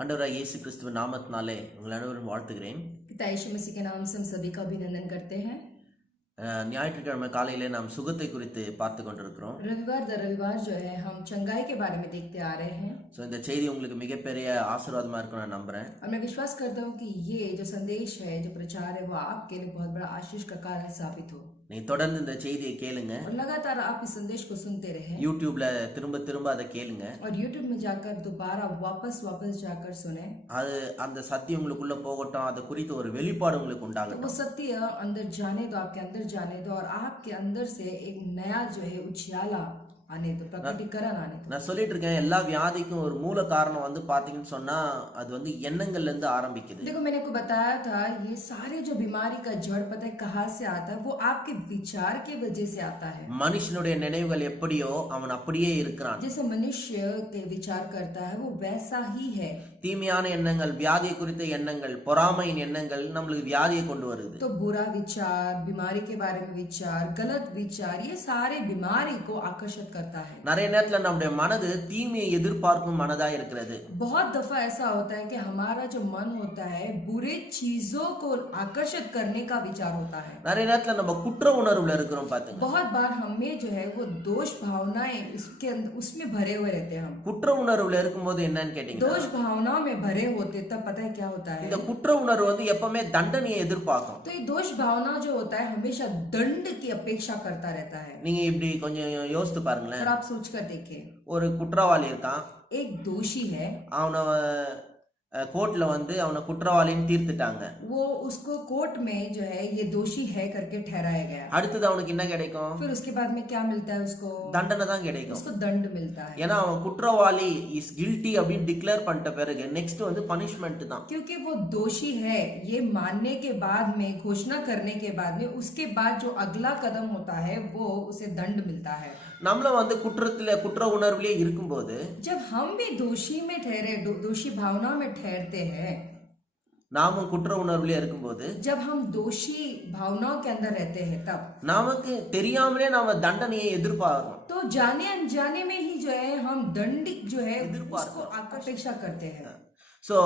ஆண்டவராகிய இயேசு கிறிஸ்துவின் நாமத்தினாலே உங்கள் அனைவரும் வாழ்த்துகிறேன். पिता यीशु मसीह के नाम से हम सभी का अभिनंदन करते हैं। ஞாயிற்றுக்கிழமை காலையிலே நாம் சுகத்தை குறித்து பார்த்து கொண்டிருக்கிறோம். रविवार दर रविवार जो है हम चंगाई के बारे में देखते आ रहे हैं ஸோ இந்த செய்தி உங்களுக்கு மிகப்பெரிய ஆசீர்வாதமா இருக்கும் நான் நம்புறேன். और मैं विश्वास करता हूँ कि ये जो संदेश है, जो प्रचार है, वो आपके लिए बहुत बड़ा आशीष का कारण साबित हो நீ தொடர்ந்து இந்த செய்தியை கேளுங்க. और लगातार आप इस संदेश को सुनते रहे யூடியூப்ல திரும்ப திரும்ப அதை கேளுங்க. और यूट्यूब में जाकर दोबारा वापस जाकर सुने। அது அந்த சத்தியம் உங்களுக்குள்ள போகட்டும், அதை குறித்து ஒரு வெளிப்பாடு உங்களுக்கு तो உண்டாகட்டும். वो सत्य अंदर जाने दो, आपके अंदर जाने दो और आपके अंदर से एक नया जो है उछाला आने दो, प्रकटीकरण आने दो। நான் சொல்லிட்டு இருக்கேன், எல்லா வியாதிக்கும் ஒரு மூல காரணம் வந்து பாத்தீங்கன்னு சொன்னா அது வந்து எண்ணங்கள்ல இருந்து ஆரம்பிக்குது. देखो, मैंने को बताया था ये सारे जो बीमारी का जड़ पता है कहाँ से आता है, वो आपके विचार की वजह से आता है। மனுஷனுடைய நினைவுகள் எப்படியோ அவன் அப்படியே இருக்கிறான். जैसे मनुष्य के विचार करता है वो वैसा ही है। தீமையான எண்ணங்கள், வியாதியை குறித்த எண்ணங்கள், பொறாமையின் எண்ணங்கள் நம்மளுக்கு வியாதியை கொண்டு வருது. तो बुरा विचार, बीमारी के बारे में विचार, गलत विचार, ये सारे बीमारी को आकर्षित करता है। நிறைய நேரத்துல நம்முடைய மனது தீமையை எதிர்பார்க்கும் மனதா இருக்கிறது. बहुत दफा ऐसा होता है कि हमारा जो मन होता है बुरे चीजों को आकर्षित करने का विचार होता है। நிறைய நேரத்துல நம்ம குற்ற உணர்வுல இருக்கிறோம் பாத்துங்க. बहुत बार हमें जो है वो दोष भावनाएं इसके अंदर उसमें भरे हुए रहते हैं। हम குற்ற உணர்வுல இருக்கும்போது என்னன்னு கேட்டீங்கன்னா, दोष भावनाओं में भरे होते तब पता है क्या होता है, இந்த குற்ற உணர்வு வந்து எப்பவுமே தண்டனையை எதிர்பார்க்கும். तो ये दोष भावना जो होता है हमेशा दंड की अपेक्षा करता रहता है। நீங்க இப்படி கொஞ்சம் யோசித்து பாருங்களேன். और आप सोच कर देखें, ஒரு குற்றவாளி இருக்கான். एक दोषी है, அவனை கோர்ட்ல வந்து அவனை குற்றவாளின்னு தீர்த்துட்டாங்க. वो उसको कोर्ट में जो है ये दोषी है करके ठहराया गया। அடுத்தது அவனுக்கு என்ன கிடைக்கும்? फिर उसके बाद में क्या मिलता है उसको? தண்டனை தான் கிடைக்கும். उसको दंड मिलता है, ஏன்னா அவன் குற்றவாளி இஸ் கில்ட்டி அப்படின்னு டிக்ளேர் பண்ணிட்ட பிறகு நெக்ஸ்ட் வந்து பனிஷ்மெண்ட் தான். क्योंकि वो दोषी है ये मानने के बाद में, घोषणा करने के बाद में, उसके बाद जो अगला कदम होता है वो उसे दंड मिलता है। நம்மள வந்து குற்ற உணர்வுலயே இருக்கும்போது, जब हम भी दोषी में ठहरे, दोषी भावना में ठहरते हैं, நாமும் குற்ற உணர்வுலயே இருக்கும்போது, जब हम दोषी भावनाओं के अंदर रहते हैं तब நமக்கு தெரியாமலே நாம தண்டனையை எதிர்பார்க்கிறோம். तो जाने अनजाने में ही जो है हम दंड जो है उसको अपेक्षा करते हैं। சோ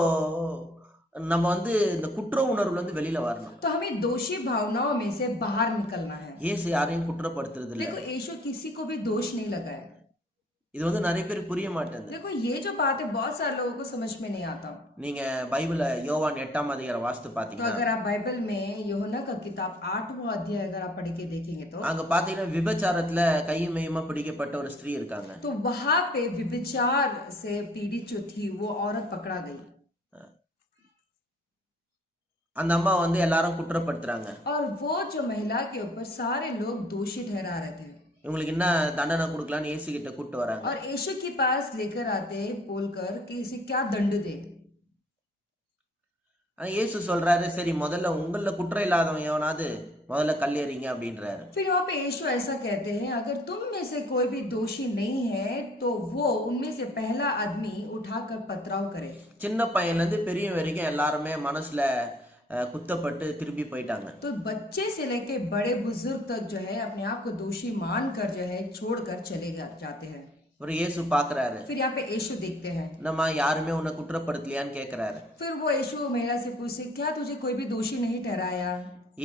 நம்ம வந்து இந்த குற்ற உணர்வுல இருந்து வெளியில வரணும். तो हमें दोषी भावनाओं में से बाहर निकलना है। இயேசு யாரையும் குற்றப்படுத்துறது இல்ல. देखो, यीशु किसी को भी दोष नहीं लगाए। இது வந்து நிறைய பேருக்கு புரிய மாட்டேங்குது. देखो, ये जो बात है बहुत सारे लोगों को समझ में नहीं आता। நீங்க பைபிள யோவான் 8ஆம் அதிகாரம் வாசித்து तो பாத்தீங்கன்னா, अगर आप बाइबल में यूहन्ना का किताब 8वां अध्याय अगर आप पढ़ के देखेंगे तो அங்க பாத்தீங்கன்னா விபச்சாரத்துல கைமயமா பிடிக்கப்பட்ட ஒரு ஸ்திரீ இருக்காங்க. वहां पे व्यभिचार से पीड़ित जो थी वो औरत पकड़ा गई அந்த அம்மா வந்து எல்லாரும் குற்றப்படுத்துறாங்க. और वो जो महिला के ऊपर सारे लोग दोषी ठहरा रहे थे இவங்களுக்கு என்ன தண்டனை கொடுக்கலாம்னு இயேசு கிட்ட கூட்டு வராங்க. और यीशु के पास लेकर आते बोलकर कि इसे क्या दंड दे। இயேசு சொல்றாரு, சரி முதல்ல உங்கள குற்றம் இல்லாதவன் எவனாவது முதல்ல கல்லெறிங்க அப்படின்றாரு. फिर वहाँ पे यीशु ऐसा कहते हैं, अगर तुम में से कोई भी दोषी नहीं है तो वो उनमें से पहला आदमी उठाकर पथराव करे। சின்ன பையன்ல இருந்து பெரிய வரைக்கும் எல்லாருமே மனசுல குத்தப்பட்டு திருப்பி போயிட்டாங்க. तो बच्चे से लेके बड़े बुजुर्ग तक जो है अपने आप को दोषी मानकर जो है छोड़कर चले जाते हैं। ஒரு இயேசு பாக்குறாரு, फिर यहाँ पे यीशु देखते हैं, நம்ம யாருமே உன்னை குற்றப்படுத்தலையான்னு கேக்குறாரு. फिर वो यीशु महिला से पूछे, क्या तुझे कोई भी दोषी नहीं ठहराया?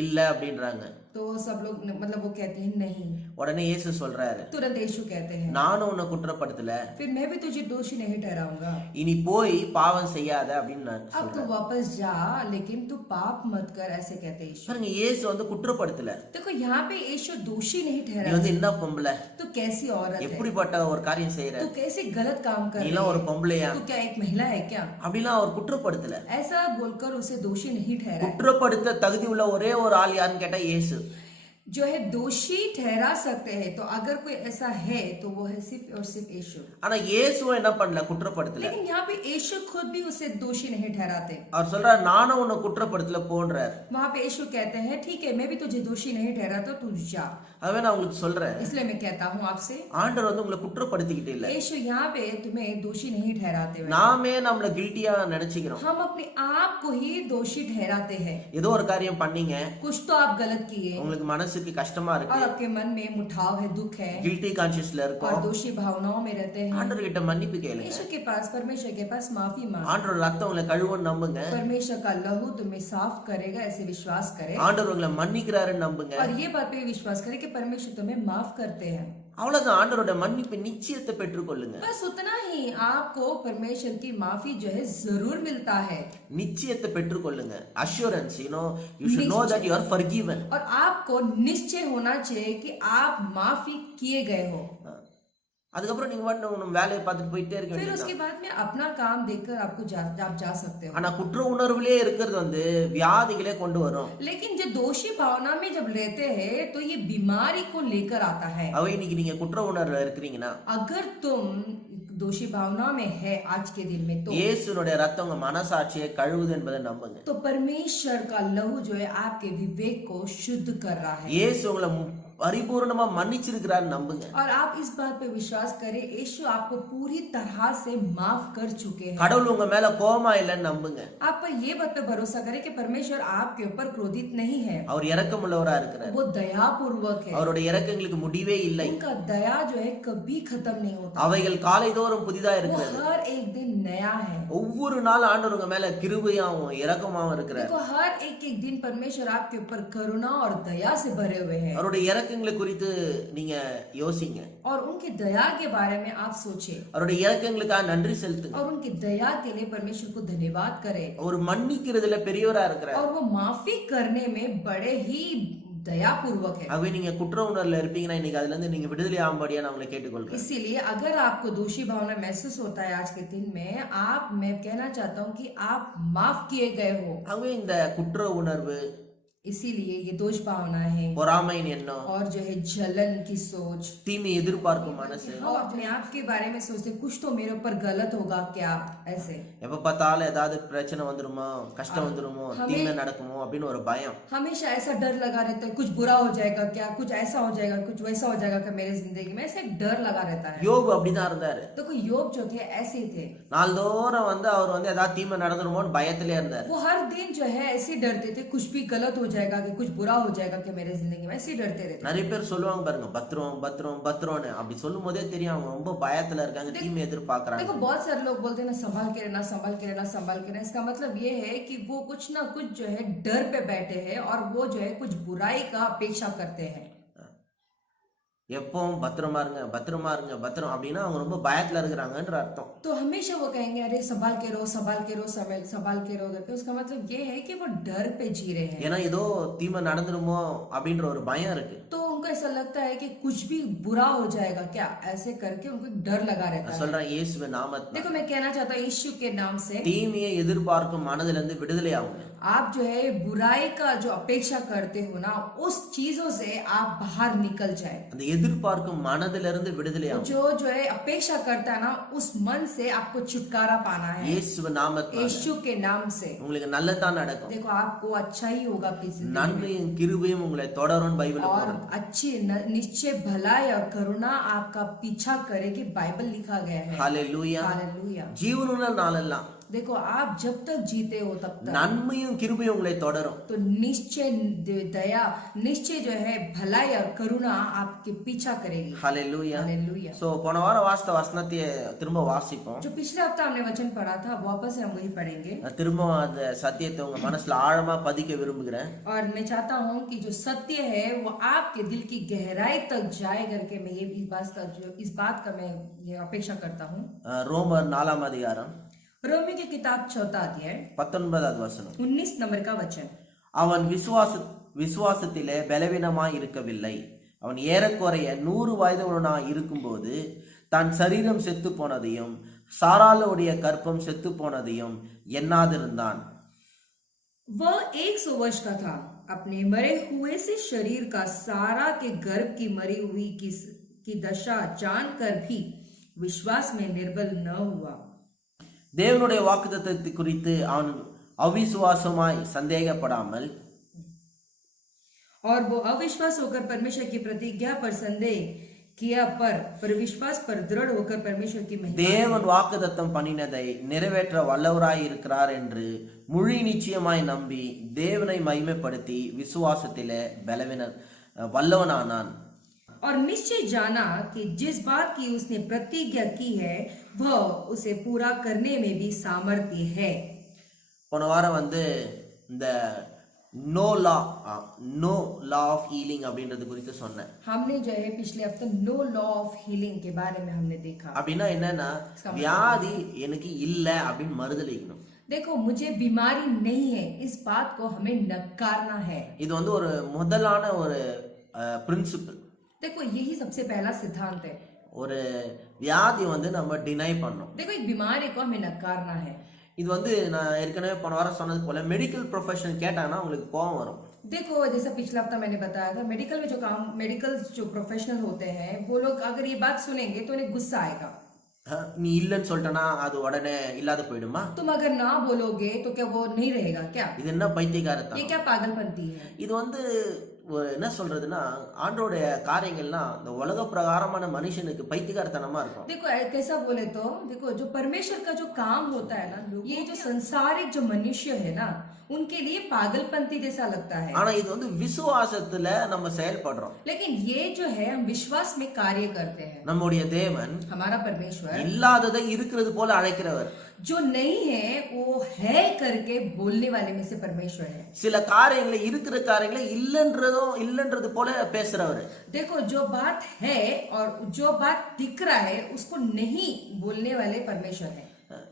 இல்ல அப்படின்றாங்க. तो सब लोग मतलब वो कहते हैं नहीं। உடனே இயேசு சொல்றாரு, तुरंत यीशु कहते हैं, நானும் உன்னை குற்றப்படுத்தல, फिर मैं भी तुझे दोषी नहीं ठहराऊंगा। இனி போய் பாவம் செய்யாத அப்படின்னு நான் अब तू சொல்றேன். वापस जा लेकिन तू पाप मत कर, ऐसे कहते हैं यीशु। பாருங்க, இயேசு வந்து குற்றப்படுத்தல. देखो, यहाँ पे यीशु दोषी नहीं நீ ठहरा। வந்து என்ன பொம்பளை, तू कैसी औरत है, எப்படிப்பட்ட ஒரு காரியம் செய்யற, तू कैसे गलत काम कर रही நீலாம் ஒரு है, பொம்பளையா, तू क्या एक महिला है क्या? அப்படிலாம் அவர் குற்றப்படுத்தல. ऐसा बोलकर उसे दोषी नहीं ठहराया। குற்றப்படுத்த தகுதி உள்ள ஒரே ஒரு ஆள் யாருன்னு கேட்டா இயேசு. जो है दोषी ठहरा सकते हैं, तो अगर कोई ऐसा है तो वो है सिर्फ और सिर्फ यीशु। ஆனா இயேசுவும் என்ன பண்ணல, குற்றப்படுத்தல. लेकिन यहाँ पे यीशु खुद भी उसे दोषी नहीं ठहराते। அவர் சொல்றாரு, நானும் உன்னை குற்றப்படுத்தல போன்றார். वहां पे यीशु कहते हैं, ठीक है मैं भी तुझे दोषी नहीं ठहराता, तू जा। அதுவே நான் உங்களுக்கு சொல்றேன், इसलिए मैं कहता हूँ आपसे, ஆண்டவர் வந்து உங்களை குற்றப்படுத்திக்கிட்டு இல்ல, यीशु यहाँ पे तुम्हें दोषी नहीं ठहराते हुए, நாமே நம்மள கில்ட்டியா நினைச்சுக்கிறோம். हम अपने आप को ही दोषी ठहराते हैं। ஏதோ ஒரு காரியம் பண்ணீங்க, कुछ तो आप गलत किए உங்களுக்கு மனசுக்கு கஷ்டமா और இருக்கு, आपके मन में मुठाव है, दुख है கில்ட்டி கான்சியஸ்ல और இருக்கும். दोषी भावनाओं में रहते हैं। ஆண்டவர் கிட்ட மன்னிப்பு கேளுங்க. यीशु के पास, परमेश्वर के पास माफी मांग। ஆண்டவர் ரத்தம் உங்களை கழுவுன்னு நம்புங்க. परमेश्वर का लहू तुम्हें साफ करेगा, ऐसे विश्वास करें ஆண்டவர் உங்களை மன்னிக்கிறாருன்னு நம்புங்க. और ये बात पे विश्वास करें कि परमेश्वर तुम्हें माफ करते हैं। அவ்வளவுதான். ஆண்டவரோட மன்னிப்பு நிச்சயத்தை பெற்றுக்கொள்ளுங்க. बस उतना ही आपको परमेश्वर की माफी जो है जरूर मिलता है, நிச்சயத்தை பெற்றுக்கொள்ளுங்க. Assurance, you should know that you are forgiven. और आपको निश्चय होना चाहिए कि आप माफी किए गए हो। அதுக்கப்புறம் நீங்க வந்து உங்க வேலையை பார்த்துட்டு போயிட்டே இருக்க फिर வேண்டியது. उसके बाद में अपना काम देखकर आप जा सकते हो। ஆனா குற்ற உணர்வுலயே இருக்கிறது வந்து வியாதிகளே கொண்டு வரும். लेकिन जो दोषी भावना में जब रहते हैं तो ये बीमारी को लेकर आता है। அவை இன்னைக்கு நீங்க குற்ற உணர்வுல இருக்கிறீங்கன்னா, अगर तुम दोषी भावना में है आज के दिन में, तो இயேசுனுடைய ரத்தம் உங்க மனசாட்சியை கழுவுது என்பதை நம்புங்க. तो परमेश्वर का लहू जो है आपके विवेक को शुद्ध कर रहा है இயேசு உங்களை பரிபூர்ணமா மன்னிச்சிருக்கிறாரு நம்புங்க. और आप इस बात पे विश्वास करें, यीशु आपको पूरी तरह से माफ कर चुके हैं। கடவுள் உங்க மேல கோபமா இல்லைன்னு நம்புங்க. आप ये बात पे भरोसा करें कि परमेश्वर आपके ऊपर क्रोधित नहीं है, அவர் இரக்கமுள்ளவரா இருக்கிறார். वो दयापूर्वक है। அவருடைய இரக்கங்களுக்கு முடிவே இல்லை. उनका दया जो है कभी खत्म नहीं होता, அவைகள் காலைதோறும் புதிதா वो இருக்கிறது. हर एक दिन नया है। ஒவ்வொரு நாள் ஆண்டவர் உங்க மேல கிருபையாவும் இரக்கமாவும் இருக்கிறார். देखो हर एक एक दिन परमेश्वर आपके ऊपर करुणा और दया से भरे हुए हैं, அவருடைய இரக்கங்களை குறித்து நீங்க யோசிங்க. और उनकी दया के बारे में आप सोचें அவருடைய இரக்கங்களுக்காக நன்றி செலுத்துங்க. और उनकी दया के लिए परमेश्वर को धन्यवाद करें, ஒரு மன்னிக்கிறதுல பெரியவரா இருக்கிறார். और वो माफी करने में बड़े ही दयापूर्वक है। ஆகவே நீங்க குற்ற உணர்வுல இருப்பீங்கன்னா இன்னைக்கு அதுல இருந்து நீங்க விடுதலை ஆகும்படியா நான் உங்களை கேட்டுக்கொள்றேன். इसीलिए अगर आपको दोषी भावना महसूस होता है आज के दिन में, मैं कहना चाहता हूँ कि आप माफ किए गए हो। ஆகவே இந்த குற்ற உணர்வு, इसीलिए ये दोष भावना है பொறாமையின் எண்ணம், और जो है जलन की सोच, தீமை எதிர்பார்க்கும் மனசு, हम अपने आप के बारे में सोचते कुछ तो मेरे ऊपर गलत होगा क्या, ऐसे எப்ப பார்த்தாலும் ஏதாவது பிரச்சனை வந்துருமோ, கஷ்டம் வந்துருமோ, தீமை நடக்குமோ அப்படின்னு ஒரு பயம். हमेशा ऐसा डर लगा रहता है, कुछ बुरा हो जाएगा क्या, कुछ ऐसा हो जाएगा, कुछ वैसा हो जाएगा क्या मेरे जिंदगी में, ऐसे डर लगा रहता है। யோபு அப்படிதான் இருந்தாரு. तो योग जो थे ऐसे ही थे, நாள்தோறும் வந்து அவர் வந்து ஏதாவது தீமை நடந்துருமோன்னு பயத்திலே இருந்தார். वो हर दिन जो है ऐसे डरते थे, कुछ भी गलत हो जाएगा कि कुछ बुरा हो जाएगा कि मेरे जिंदगी में, ऐसे डरते रहते। நிறைய பேர் சொல்லுவாங்க பாருங்க, பத்திரம் பத்திரம் பத்திரம்னு. அப்படி சொல்லும் போதே தெரியும் அவங்க ரொம்ப பயத்துல இருக்காங்க, தீமை எதிர்பார்க்கறாங்க. देखो बहुत सारे लोग बोलते हैं ना संभाल के रहना, संभाल के रहना, संभाल के रहना। इसका मतलब ये है कि वो कुछ ना कुछ जो है डर पे बैठे हैं और वो जो है कुछ बुराई का अपेक्षा करते हैं। எப்பவும் பத்திரமா இருங்க பத்திரமா இருங்க பத்திரம் அப்படின்னா அவங்க ரொம்ப பயத்துல இருக்கிறாங்கன்ற அர்த்தம். तो हमेशा वो कहेंगे अरे संभाल के रहो, संभाल के रहो, संभाल के रहो करके। उसका मतलब ये है कि वो डर पे जी रहे हैं, ஏன்னா ஏதோ தீமை நடந்துருமோ அப்படின்ற ஒரு பயம் இருக்கு. तो उनको ऐसा लगता है कि कुछ भी बुरा हो जाएगा क्या, ऐसे करके उनको एक डर लगा रहता நான் है। சொல்றேன் இயேசுவின் நாமத்துல देखो मैं कहना चाहता हूँ यीशु के नाम से, தீமையை எதிர்பார்க்கும் மனதில இருந்து விடுதலை ஆகுங்க. आप जो है बुराई का जो अपेक्षा करते हो ना, उस चीजों से आप बाहर निकल जाए। அந்த எதிர்பார்க்கும் மனதில இருந்து விடுதலை ஆகும். जो है अपेक्षा करता है ना, उस मन से आपको छुटकारा पाना है இயேசுவின் நாமத்துல यीशु के नाम से। உங்களுக்கு நல்லதா நடக்கும். देखो आपको अच्छा ही होगा अपनी जिंदगी में, நன்மையும் கிருபையும் உங்களை தொடரும் பைபிள்ல और போடுறோம். अच्छी निश्चय भलाई और करुणा आपका पीछा करेगी, बाइबल लिखा गया है। ஹalleluya. हालेलुया। ஜீவனுள்ள நாளெல்லாம் देखो आप जब तक जीते हो तब तक நன்மையும் கிருபையும் உங்களை தொடரும். तो निश्चय दया, निश्चय जो है भलाई और करुणा आपके पीछा करेगी। ஹalleluya. हालेलुया। சோ போன வாரம் வாசித்த வசனத்தை திரும்ப வாசிப்போம். जो पिछले हफ्ता हमने वचन पढ़ा था वापस से हम वही पढ़ेंगे, நான் திரும்ப அந்த சத்தியத்தை உங்க மனசுல ஆழமா பதிக்க விரும்புகிறேன். और मैं चाहता हूँ कि जो सत्य है वो आपके दिल की गहराई तक जाए करके मैं ये इस बात का मैं ये अपेक्षा करता हूँ। ரோமர் 4ஆம் அதிகாரம் रोमी की किताब 4वां अध्याय 19வது வசனம். 19 नंबर का वचन। அவன் விசுவாசத்திலே பலவீனமாய் இருக்கவில்லை. அவன் ஏறக்குறைய 100 வயதுள்ளவனாய் இருக்கும்போது தன் சரீரம் செத்து போனதையும் சாராளுடைய கற்பம் செத்து போனதையும் எண்ணாதிருந்தான். वह 100 वर्ष का था, अपने मरे हुए से शरीर का सारा के गर्भ की मरी हुई की दशा जानकर भी विश्वास में निर्बल न हुआ। தேவனுடைய வாக்குத்தத்தத்தை குறித்து அவன் அவிசுவாசமாய் சந்தேகப்படாமல், और वो अविश्वास होकर परमेश्वर की प्रतिज्ञा पर संदेह किया पर विश्वास पर दृढ़ होकर परमेश्वर की महिमा தேவன் வாக்குத்தத்தம் பண்ணினதை நிறைவேற்ற வல்லவராய் இருக்கிறார் என்று முழு நிச்சயமாய் நம்பி தேவனை மகிமைப்படுத்தி விசுவாசத்திலே வல்லவனானான். और निश्चय जाना कि जिस बात की उसने प्रतिज्ञा की है वह उसे पूरा करने में भी सामर्थ्य है. போன வாரம் வந்து இந்த நோ லா ஆஃப் ஹீலிங் அப்படின்றது குறித்து சொன்னேன். हमने जो है पिछले हफ्ते नो लॉ ऑफ हीलिंग के बारे में हमने देखा. அப்படின்னா என்னன்னா வியாதி எனக்கு இல்லை அப்படின்னு மறுதலிக்கணும். देखो मुझे बीमारी नहीं है इस बात को हमें नकारना है. இது வந்து ஒரு முதலான ஒரு பிரின்சிபல். देखो यही सबसे पहला सिद्धांत है. ஒரு வியாதி வந்து நம்ம டினை பண்ணோம். देखो एक बीमारी को हमें नकारना है. இது வந்து நான் ஏற்கனவே போன வாரம் சொன்னது போல மெடிக்கல் ப்ரொஃபஷனல் கேட்டாங்கன்னா உங்களுக்கு கோபம் வரும். देखो जैसा पिछला हफ्ता मैंने बताया था मेडिकल में मेडिकल जो प्रोफेशनल होते हैं वो लोग अगर ये बात सुनेंगे तो उन्हें गुस्सा आएगा. நீ இல்லைன்னு சொல்லிட்டனா அது உடனே இல்லாத போயிடுமா? तुम अगर ना बोलोगे तो क्या वो नहीं रहेगा क्या? இது என்ன பைத்தியக்காரத்தனம்? ये क्या पागलपंती है? இது வந்து என்ன சொல்றதுன்னா ஆண்டோடைய காரியங்கள்லாம் இந்த உலக பிரகாரமான மனுஷனுக்கு பைத்தியக்காரத்தனமா இருக்கும். देखो कैसा बोले तो देखो जो परमेश्वर का जो काम होता है ना ये जो संसारिक जो मनुष्य है ना उनके लिए पागलपंती जैसा लगता है. ஆனா இது வந்து விசுவாசத்துல நம்ம செயல்படுறோம். लेकिन ये जो है हम विश्वास में कार्य करते हैं. நம்முடைய தேவன் हमारा परमेश्वर இல்லாததை இருக்கிறது போல அழைக்கிறவர். जो नहीं है वो है करके बोलने वाले में से परमेश्वर है. சில காரியங்களை இருக்கிற காரியங்களை இல்லன்றது போல பேசுறவர். देखो जो बात है और जो बात दिख रहा है उसको नहीं बोलने वाले परमेश्वर है.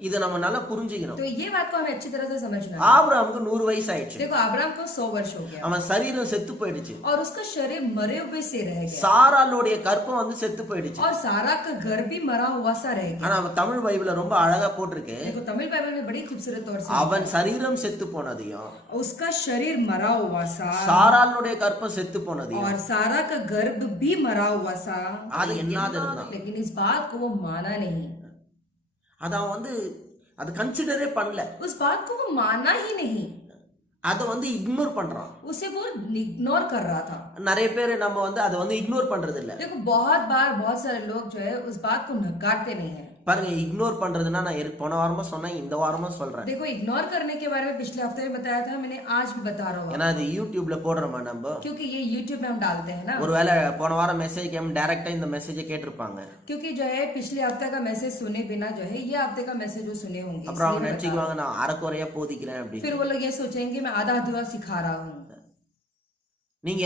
இத நம்ம நல்லா புரிஞ்சுக்கணும். तो ये बात को हमें अच्छी तरह से समझना है. ஆபிரகாமுக்கு 100 வயசு ஆயிடுச்சு. देखो अब्राहम को 100 वर्ष हो गया. அவன் சரீரம் செத்து போயிடுச்சு. और उसका शरीर मरे हुए से रह गया. சாராளுடைய கற்பம் வந்து செத்து போயிடுச்சு. और सारा का घर भी मरा हुआ सा रह गया. ஆனா தமிழ் பைபிள்ல ரொம்ப அழகா போட்டிருக்கு. देखो तमिल बाइबल में बड़ी खूबसूरत तौर से அவன் சரீரம் செத்து போனதையும் उसका शरीर मरा हुआ सा சாராளுடைய கற்பம் செத்து போனதையும் और सारा का गर्भ भी मरा हुआ सा அது என்னது இருந்தான். लेकिन इस बात को वो माना नहीं. அதான் வந்து அது கன்சிடரே பண்ணல. उस बात को वो माना ही नहीं. அத வந்து இக்னோர் பண்றான். उसे वो इग्नोर कर रहा था. நிறைய பேர் நம்ம வந்து அத வந்து இக்னோர் பண்றது இல்ல. देखो बहुत बार बहुत सारे लोग जो है उस बात को नकारते नहीं है. பாருங்க இக்னோர் பண்றதுன்னா நான் போன வாரமா சொன்னேன் இந்த வாரமா சொல்றேன். देखो इग्नोर करने के बारे में पिछले हफ्ते में बताया था मैंने आज भी बता रहा हूँ. ஏன்னா அது யூடியூப்ல போடுறோமா நம்ம. क्योंकि ये यूट्यूब में हम डालते हैं ना. ஒருவேளை போன வாரம் மெசேஜ் கேம் டைரக்டா இந்த மெசேஜை கேட்டிருப்பாங்க. क्योंकि जो है पिछले हफ्ते का मैसेज सुने बिना जो है ये हफ्ते का मैसेज जो सुने होंगे. அப்புறம் அவங்க நினைச்சுக்குவாங்க நான் அரைக்குறையா போதிக்கிறேன் அப்படி. फिर वो लोग ये सोचेंगे मैं आधा अधूरा सिखा रहा हूँ. நீங்க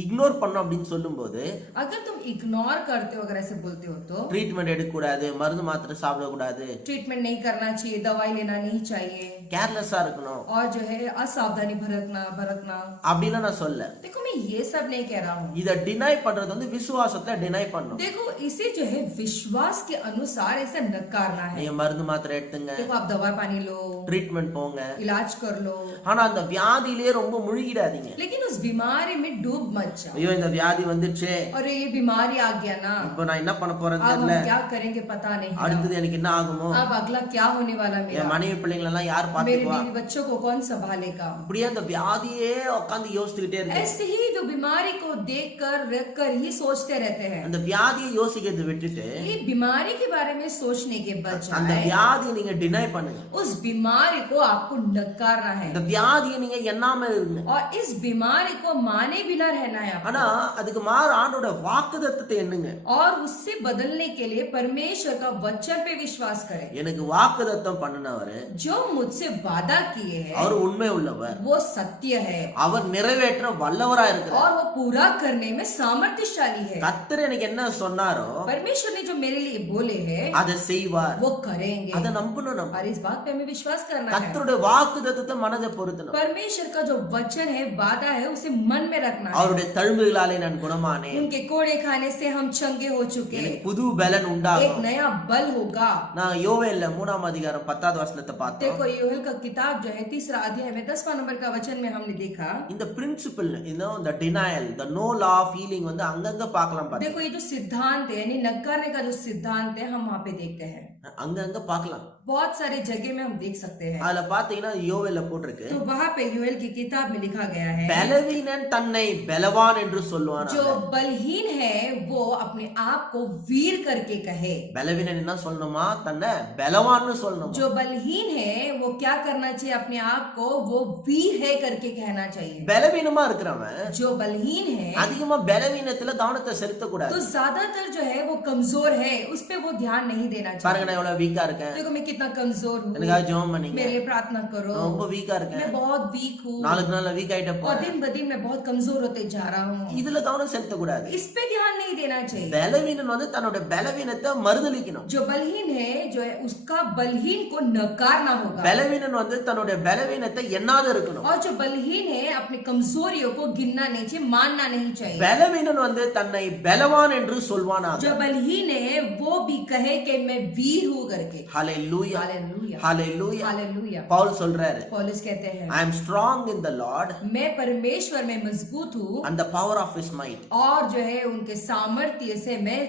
இக்னோர் பண்ணோம் அப்படின்னு சொல்லும்போது अगर तुम इग्नोर करते हो अगर ऐसे बोलते हो तो ட்ரீட்மெண்ட் எடுக்க கூடாது மருந்து மாத்திரை சாப்பிட கூடாது ट्रीटमेंट नहीं करना चाहिए दवाई लेना नहीं चाहिए கேர்லெஸ்ஸா இருக்கணும் और जो है असावधानी बरतना அப்படினா நான் சொல்ல. देखो मैं ये सब नहीं कह रहा हूँ. இத டினை பண்றது வந்து விசுவாசத்தை டினை பண்ணணும். देखो इसे जो है विश्वास के अनुसार ऐसे नकारना है. நீங்க மருந்து மாத்திரை எடுத்துங்க. देखो आप दवा पानी लो ட்ரீட்மெண்ட் போங்க इलाज कर लो. ஆனா அந்த வியாதியிலே ரொம்ப முழுகிடாதீங்க. लेकिन उस बीमारी में डूब मत जाओ. ஐயோ இந்த வியாதி வந்துச்சு और ये बीमारी आ गया ना இப்போ நான் என்ன பண்ண போறேன்னு अब தெரியல. हम क्या करेंगे पता नहीं. அடுத்து எனக்கு என்ன ஆகுமோ अब अगला क्या होने वाला मेरा. என் மனைவி பிள்ளைங்களை எல்லாம் யார் मेरे பாத்துக்குவா. बीवी बच्चों को कौन संभालेगा. அப்படியே அந்த வியாதியே உட்கார்ந்து யோசிச்சுக்கிட்டே இருக்கு. ऐसे ही वो बीमारी को देख कर रख कर ही सोचते रहते हैं. அந்த வியாதியை யோசிக்கிறதை விட்டுட்டு ये बीमारी के बारे में सोचने के அந்த बजाय வியாதியை நீங்க டினை பண்ணுங்க. उस बीमारी को आपको नकारना है இந்த வியாதியை நீங்க எண்ணாம இருங்க. और इस बीमारी को माने बिना रहना है आपको. ஆனா அதுக்கு மாறு ஆண்டோட வாக்குத்தத்தத்தை எண்ணுங்க. और उससे बदलने के लिए परमेश्वर का वचन पे विश्वास करें. எனக்கு வாக்குத்தத்தம் பண்ணினவர் जो मुझसे वादा किए हैं அவர் உண்மை உள்ளவர். वो सत्य है அவர் நிறைவேற்ற வல்லவரா இருக்கிறார். और वो पूरा करने में सामर्थ्यशाली है. கர்த்தர் எனக்கு என்ன சொன்னாரோ परमेश्वर ने जो मेरे लिए बोले हैं அதை செய்வார். वो करेंगे. அதை நம்பணும் நம்ம. और इस बात पे हमें विश्वास करना है. கர்த்தருடைய வாக்குத்தத்தத்தை மனதை பொருத்தணும். परमेश्वर का जो वचन है वादा है उसे मन में रखना है. அவருடைய தழும்புகளாலே நான் குணமானேன். उनके कोड़े खाने से हम चंगे हो चुके. எனக்கு புது பலன் एक உண்டாகும். नया बल होगा. நான் யோவேல்ல 3ஆம் அதிகாரம் 10வது வசனத்தை பார்த்தோம். देखो योएल का किताब जो है 3रा अध्याय में 10वां नंबर का वचन में हमने देखा. இந்த பிரின்சிபல் இந்த denial the no law of healing வந்து அங்கங்க பார்க்கலாம். देखो ये जो सिद्धांत है यानी नकारने का जो सिद्धांत है हम वहां पे देखते हैं. அங்கங்க பார்க்கலாம். बहुत सारे जगह में हम देख सकते हैं। அதுல பாத்தீங்கன்னா யோவேல்ல போட்டிருக்கு, तो वहां पे यूएल की किताब में लिखा गया है, பலவீனன் தன்னை பலவான் என்று சொல்வான். जो बलहीन है वो अपने आप को वीर करके कहे। பலவீனன் என்ன சொல்லணுமா? தன்னை பலவான்னு சொல்லணும். जो बलहीन है वो क्या करना चाहिए? अपने आप को वो वीर है करके कहना चाहिए। பலவீனமா இருக்கிறவன் जो बलहीन है அதிகமா பலவீனத்துல கவனத்தை செலுத்தக்கூடாது. तो ज्यादातर जो है वो कमजोर है, उस पे वो ध्यान नहीं देना चाहिए। பாருங்க நான் எவ்வளவு வீக்கா இருக்கேன், देखो मैं कितना कमजोर हूँ, எனக்காக ஜெபம் பண்ணீங்க. मेरे लिए प्रार्थना करो। நான் ரொம்ப வீக்கா இருக்கேன், मैं बहुत वीक हूँ நாளுக்கு நாள் வீக் ஆயிட்ட और போறேன். दिन ब दिन मैं बहुत कमजोर होते जा रहा हूँ, இதுல கவனம் செலுத்தக்கூடாது. इस पे ध्यान नहीं देना चाहिए। பலவீனன் தன்னோட பலவீனத்தை மறுதலிக்கணும். जो बलहीन है जो है उसका बलहीन को नकारना होगा, பலவீனன் தன்னோட பலவீனத்தை எண்ணாத இருக்கணும். और जो बलहीन है अपनी कमजोरियों को गिनना नहीं चाहिए, मानना नहीं चाहिए। பலவீனன் தன்னை பலவான் என்று சொல்வானாக. जो बलहीन है वो भी कहे कि मैं वीर हूँ करके। ஹalleluya, हालेलुया, ஹalleluya. हालेलुया। பவுல் சொல்றாரு, पौलुस कहते हैं I am strong in the Lord मैं परमेश्वर में मजबूत हूँ and the power of his might. और जो है उनके सामर्थ्य से मैं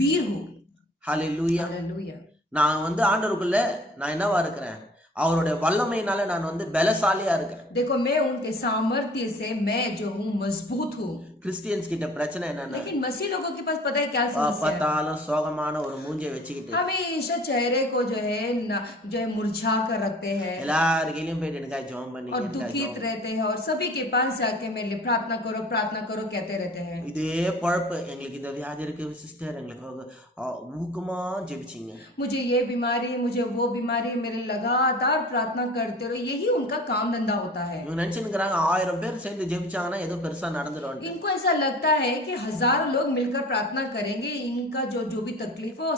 वीर हूँ। ஹalleluya. हालेलुया। நான் ஆண்டவருக்குள்ள நான் என்னவா இருக்கிறேன்? அவருடைய வல்லமையினால நான் பலசாலியா இருக்கேன். देखो मैं उनके सामर्थ्य से मैं जो हूँ मजबूत हूँ। கிறிஸ்டியன்ஸ் கிட்ட பிரச்சனை என்னன்னா, लेकिन मसीह लोगों के पास पता है क्या समस्या है? பார்த்தாலும் சோகமான ஒரு மூஞ்சியை வச்சுக்கிட்டு हमेशा चेहरे को जो है मुरझा कर रखते हैं எல்லாருக்கையும் போயிட்டு எனக்காக ஜெபம் பண்ணி और दुखित रहते हैं और सभी के पास जाके मेरे लिए प्रार्थना करो कहते रहते हैं। இதே பழப்பு, எங்களுக்கு இந்த வியாதி இருக்கு சிஸ்டர், எங்களுக்கு ஊக்கமா ஜெபிச்சிங்க. मुझे ये बीमारी, मुझे वो बीमारी, मेरे लगातार प्रार्थना करते रहो, यही उनका काम धंधा होता है। இவங்க நினைச்சுக்கிறாங்க 1000 பேர் சேர்ந்து ஜெபிச்சாங்கன்னா ஏதோ பெருசா நடந்துடும். इनको ऐसा लगता है कि हजारों लोग मिलकर प्रार्थना करेंगे, इनका जो भी तकलीफ हो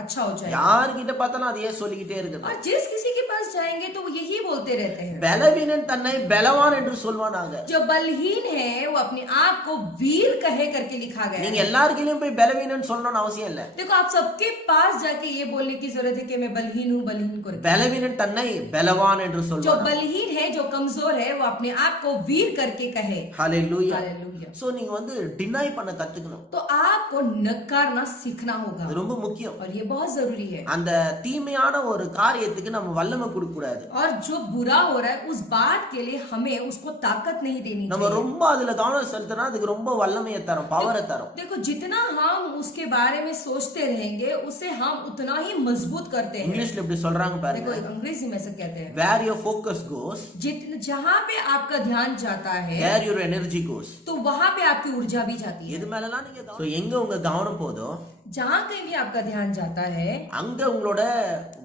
अच्छा हो जाएगा। யார்கிட்ட பார்த்தாலும் அதையே சொல்லிக்கிட்டே இருக்குது. और जिस किसी के पास जाएंगे तो वो यही बोलते रहते हैं। பலவீனன் தன்னை பலவான் என்று சொல்வானாக. जो बलहीन है वो अपने आप को वीर कहे करके लिखा गया நீங்க है। எல்லாருக்கையும் போய் பலவீனன் சொல்லணும்னு அவசியம் இல்ல. देखो आप सबके पास जाके ये बोलने की जरूरत है कि मैं बलहीन हूँ को। பலவீனன் தன்னை பலவான் என்று जो சொல்வான். बलहीन है, जो कमजोर है, वो अपने आप को वीर करके कहे। ஹalleluya. हालेलुया। சோ நீங்க டினை பண்ண கத்துக்கணும். तो आपको नकारना सीखना होगा அது ரொம்ப முக்கியம். और ये बहुत जरूरी है। அந்த தீமையான ஒரு காரியத்துக்கு நம்ம வல்லமை கொடுக்க கூடாது. और जो बुरा हो रहा है उस बात के लिए हमें उसको ताकत नहीं देनी நம்ம चाहिए। ரொம்ப அதுல கவனம் செலுத்தினா அதுக்கு ரொம்ப வல்லமையை தரும், பவரை தரும். देखो जितना हम उसके बारे में सोचते रहेंगे उससे हम उतना ही मजबूत करते हैं। இங்கிலீஷ்ல இப்படி சொல்றாங்க देखो பாருங்க, अंग्रेजी में से कहते हैं where your focus goes जहाँ पे आपका ध्यान जाता है there your energy goes. तो वहां पे आपकी ऊर्जा भी जाती है। எது மேலலாம் நீங்க So, எங்க உங்க கவனம் போதோ जहाँ कहीं भी आपका ध्यान जाता है அங்க உங்களோட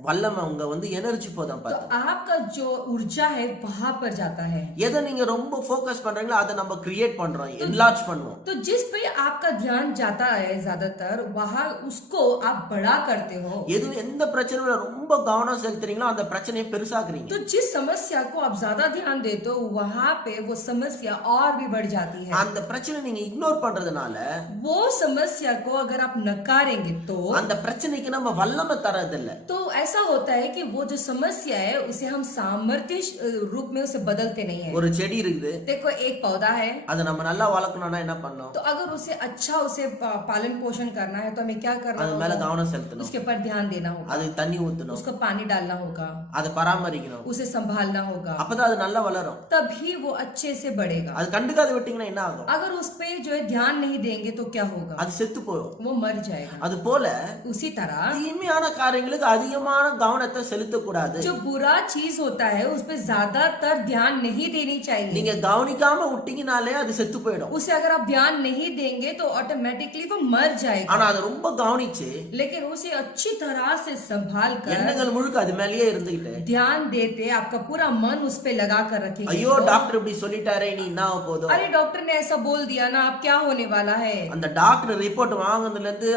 வல்லமை உங்க எனர்ஜி போதான் तो பார்த்து. आपका जो ऊर्जा है वहां पर जाता है। எதை நீங்க ரொம்ப ஃபோக்கஸ் பண்றீங்களோ அதை நம்ம கிரியேட் பண்றோம், என்லார்ஜ் பண்ணுவோம். तो जिस पे आपका ध्यान जाता है ज्यादातर वहां उसको आप बड़ा करते हो। எந்த பிரச்சனையில ரொம்ப கவனம் செலுத்துறீங்களோ அந்த பிரச்சனையை பெருசாக்குறீங்க. तो जिस समस्या को आप ज्यादा ध्यान देते हो वहां पे वो समस्या और भी बढ़ जाती है। அந்த பிரச்சனை நீங்க இக்னோர் பண்றதுனால वो समस्या को अगर आप नकारेंगे तो அந்த பிரச்சனைக்கு நம்ம வல்லமை தரதில்ல. तो ऐसा होता है कि वो जो समस्या है उसे हम सामर्थ्य रूप में उसे बदलते नहीं है। ஒரு செடி இருக்குது, देखो एक पौधा है, அதை நம்ம நல்லா வளர்க்கணும்னா என்ன பண்ணணும்? तो अगर उसे अच्छा उसे पालन पोषण करना है तो हमें क्या करना அது மேல होगा? கவனம் செலுத்தணும், उसके ऊपर ध्यान देना होगा, அது தண்ணி ஊத்தணும், उसको पानी डालना होगा, அதை பராமரிக்கணும். उसे संभालना होगा, அப்பதான் அது நல்லா வளரும். तभी वो अच्छे से बढ़ेगा। அது கண்டுக்காத விட்டீங்கன்னா என்ன ஆகும்? अगर उस पे जो है ध्यान नहीं देंगे तो क्या होगा? அது செத்து போயிடும். वो मर जाएगा। அது போல उसी तरह தீமையான காரியங்களுக்கு அதிகமான கவனத்தை செலுத்தக்கூடாது. जो बुरा चीज होता है उस पे ज्यादातर ध्यान नहीं देनी चाहिए। நீங்க கவனிக்காம விட்டீங்கனாலே அது செத்து போயிடும். उसे अगर आप ध्यान नहीं देंगे तो ऑटोमेटिकली वो मर जाएगा। ஆனா அதை ரொம்ப கவனிச்சு लेकिन उसे अच्छी तरह से संभाल कर எண்ணங்கள் முழுக்க அது மேலேயே இருந்துகிட்டு ध्यान देते आपका पूरा मन उस पे लगा कर रखेंगे। ஐயோ டாக்டர் இப்படி சொல்லிட்டாரே நீ என்ன ஆக போதோ, अरे डॉक्टर ने ऐसा बोल दिया ना, अब क्या होने वाला है? அந்த டாக்டர் ரிப்போர்ட் வாங்குனதுல இருந்து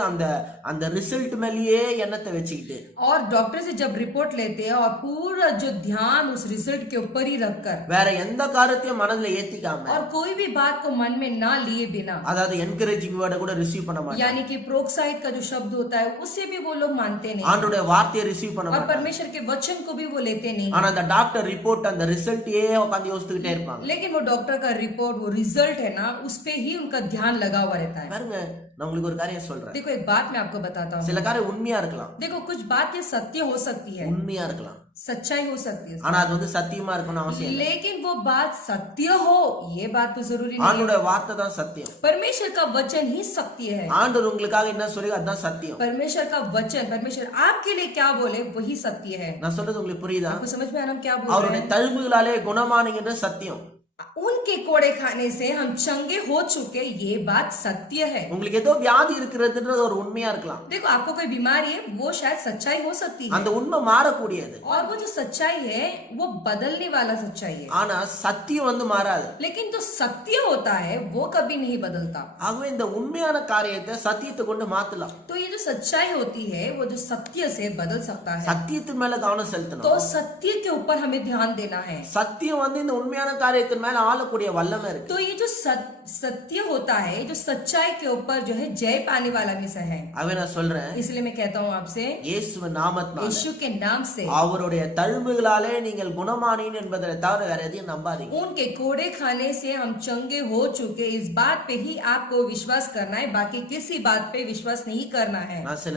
அந்த ரிசல்ட் மேலேயே எண்ணத்தை வச்சுக்கிட்டு और डॉक्टर से जब रिपोर्ट लेते हैं और पूरा जो ध्यान उस रिजल्ट के ऊपर ही रखकर வேற எந்த காரியத்தையும் மனதுல ஏத்திக்காம, और कोई भी बात को मन में ना लिए बिना, அதாவது என்கரேஜிங் வேர்டை கூட ரிசீவ் பண்ண மாட்டாங்க, यानी कि प्रोत्साहित का जो शब्द होता है उसे भी वो लोग मानते नहीं ஆண்டவருடைய வார்த்தையை ரிசீவ் பண்ண और மாட்டாங்க. परमेश्वर के वचन को भी वो लेते नहीं। ஆனா அந்த டாக்டர் ரிப்போர்ட் அந்த ரிசல்ட்யே உட்கார்ந்து யோசிச்சுக்கிட்டே இருப்பாங்க. लेकिन वो डॉक्टर का रिपोर्ट, वो रिजल्ट है ना, उस पे ही उनका ध्यान लगा हुआ रहता है। பாருங்க, நான் உங்களுக்கு ஒரு காரியம் சொல்றேன். देखो एक बात मैं आपको बताता हूँ। சில காரியம் உண்மையா இருக்கலாம், देखो कुछ बात ये सत्य हो सकती है, உண்மையா இருக்கலாம், सच्चाई हो सकती है, ஆனா அது வந்து சத்தியமா இருக்கணும்னு அவசியம் இல்லை. लेकिन वो बात सत्य हो ये बात तो जरूरी नहीं है। ஆண்டோட வார்த்தை தான் சத்தியம். परमेश्वर का वचन ही सत्य है। ஆண்டவர் உங்களுக்காக என்ன சொல்லி அதுதான் சத்தியம். परमेश्वर का वचन, परमेश्वर आपके लिए क्या बोले वही सत्य है। நான் சொல்றது உங்களுக்கு புரியுதா? आपको समझ में आ रहा हम क्या बोल रहे அவருடைய हैं? தழும்புகளாலே குணமானீங்கன்ற சத்தியம். उनके कोड़े खाने से हम चंगे हो चुके ये बात सत्य है। உங்களுக்கு ஏதோ வியாதி இருக்கிறதுன்றது ஒரு உண்மையா இருக்கலாம், देखो आपको कोई बीमारी है वो शायद सच्चाई हो सकती है, அந்த உண்மை மாறக்கூடியது. और वो जो सच्चाई है वो बदलने वाला सच्चाई है, ஆனா சத்தியம் வந்து மாறாது. लेकिन जो सत्य होता है वो कभी नहीं बदलता। ஆகவே இந்த உண்மையான காரியத்தை சத்தியத்தை கொண்டு மாத்தலாம். तो ये जो सच्चाई होती है वो जो सत्य से बदल सकता है, சத்தியத்தின் மேல கவனம் तो செலுத்தணும். सत्य के ऊपर हमें ध्यान देना है। சத்தியம் வந்து இந்த உண்மையான காரியத்தின் மேல ஆளக்கூடிய வல்லமை இருக்கு. तो ये जो सत्य होता है, जो सच्चाई के ऊपर जो है जय पाने वाला मिशन है। அவே நான் சொல்றேன், इसलिए मैं कहता हूँ आपसे இயேசு நாமத்தினால यीशु के नाम से அவருடைய தழும்புகளாலே நீங்கள் குணமானீங்க என்பதை தவிர வேற எதையும் நம்பாதீங்க. उनके कोड़े खाने से हम चंगे हो चुके इस बात पे ही आपको विश्वास करना है, बाकी किसी बात पे विश्वास नहीं करना है। நான் சில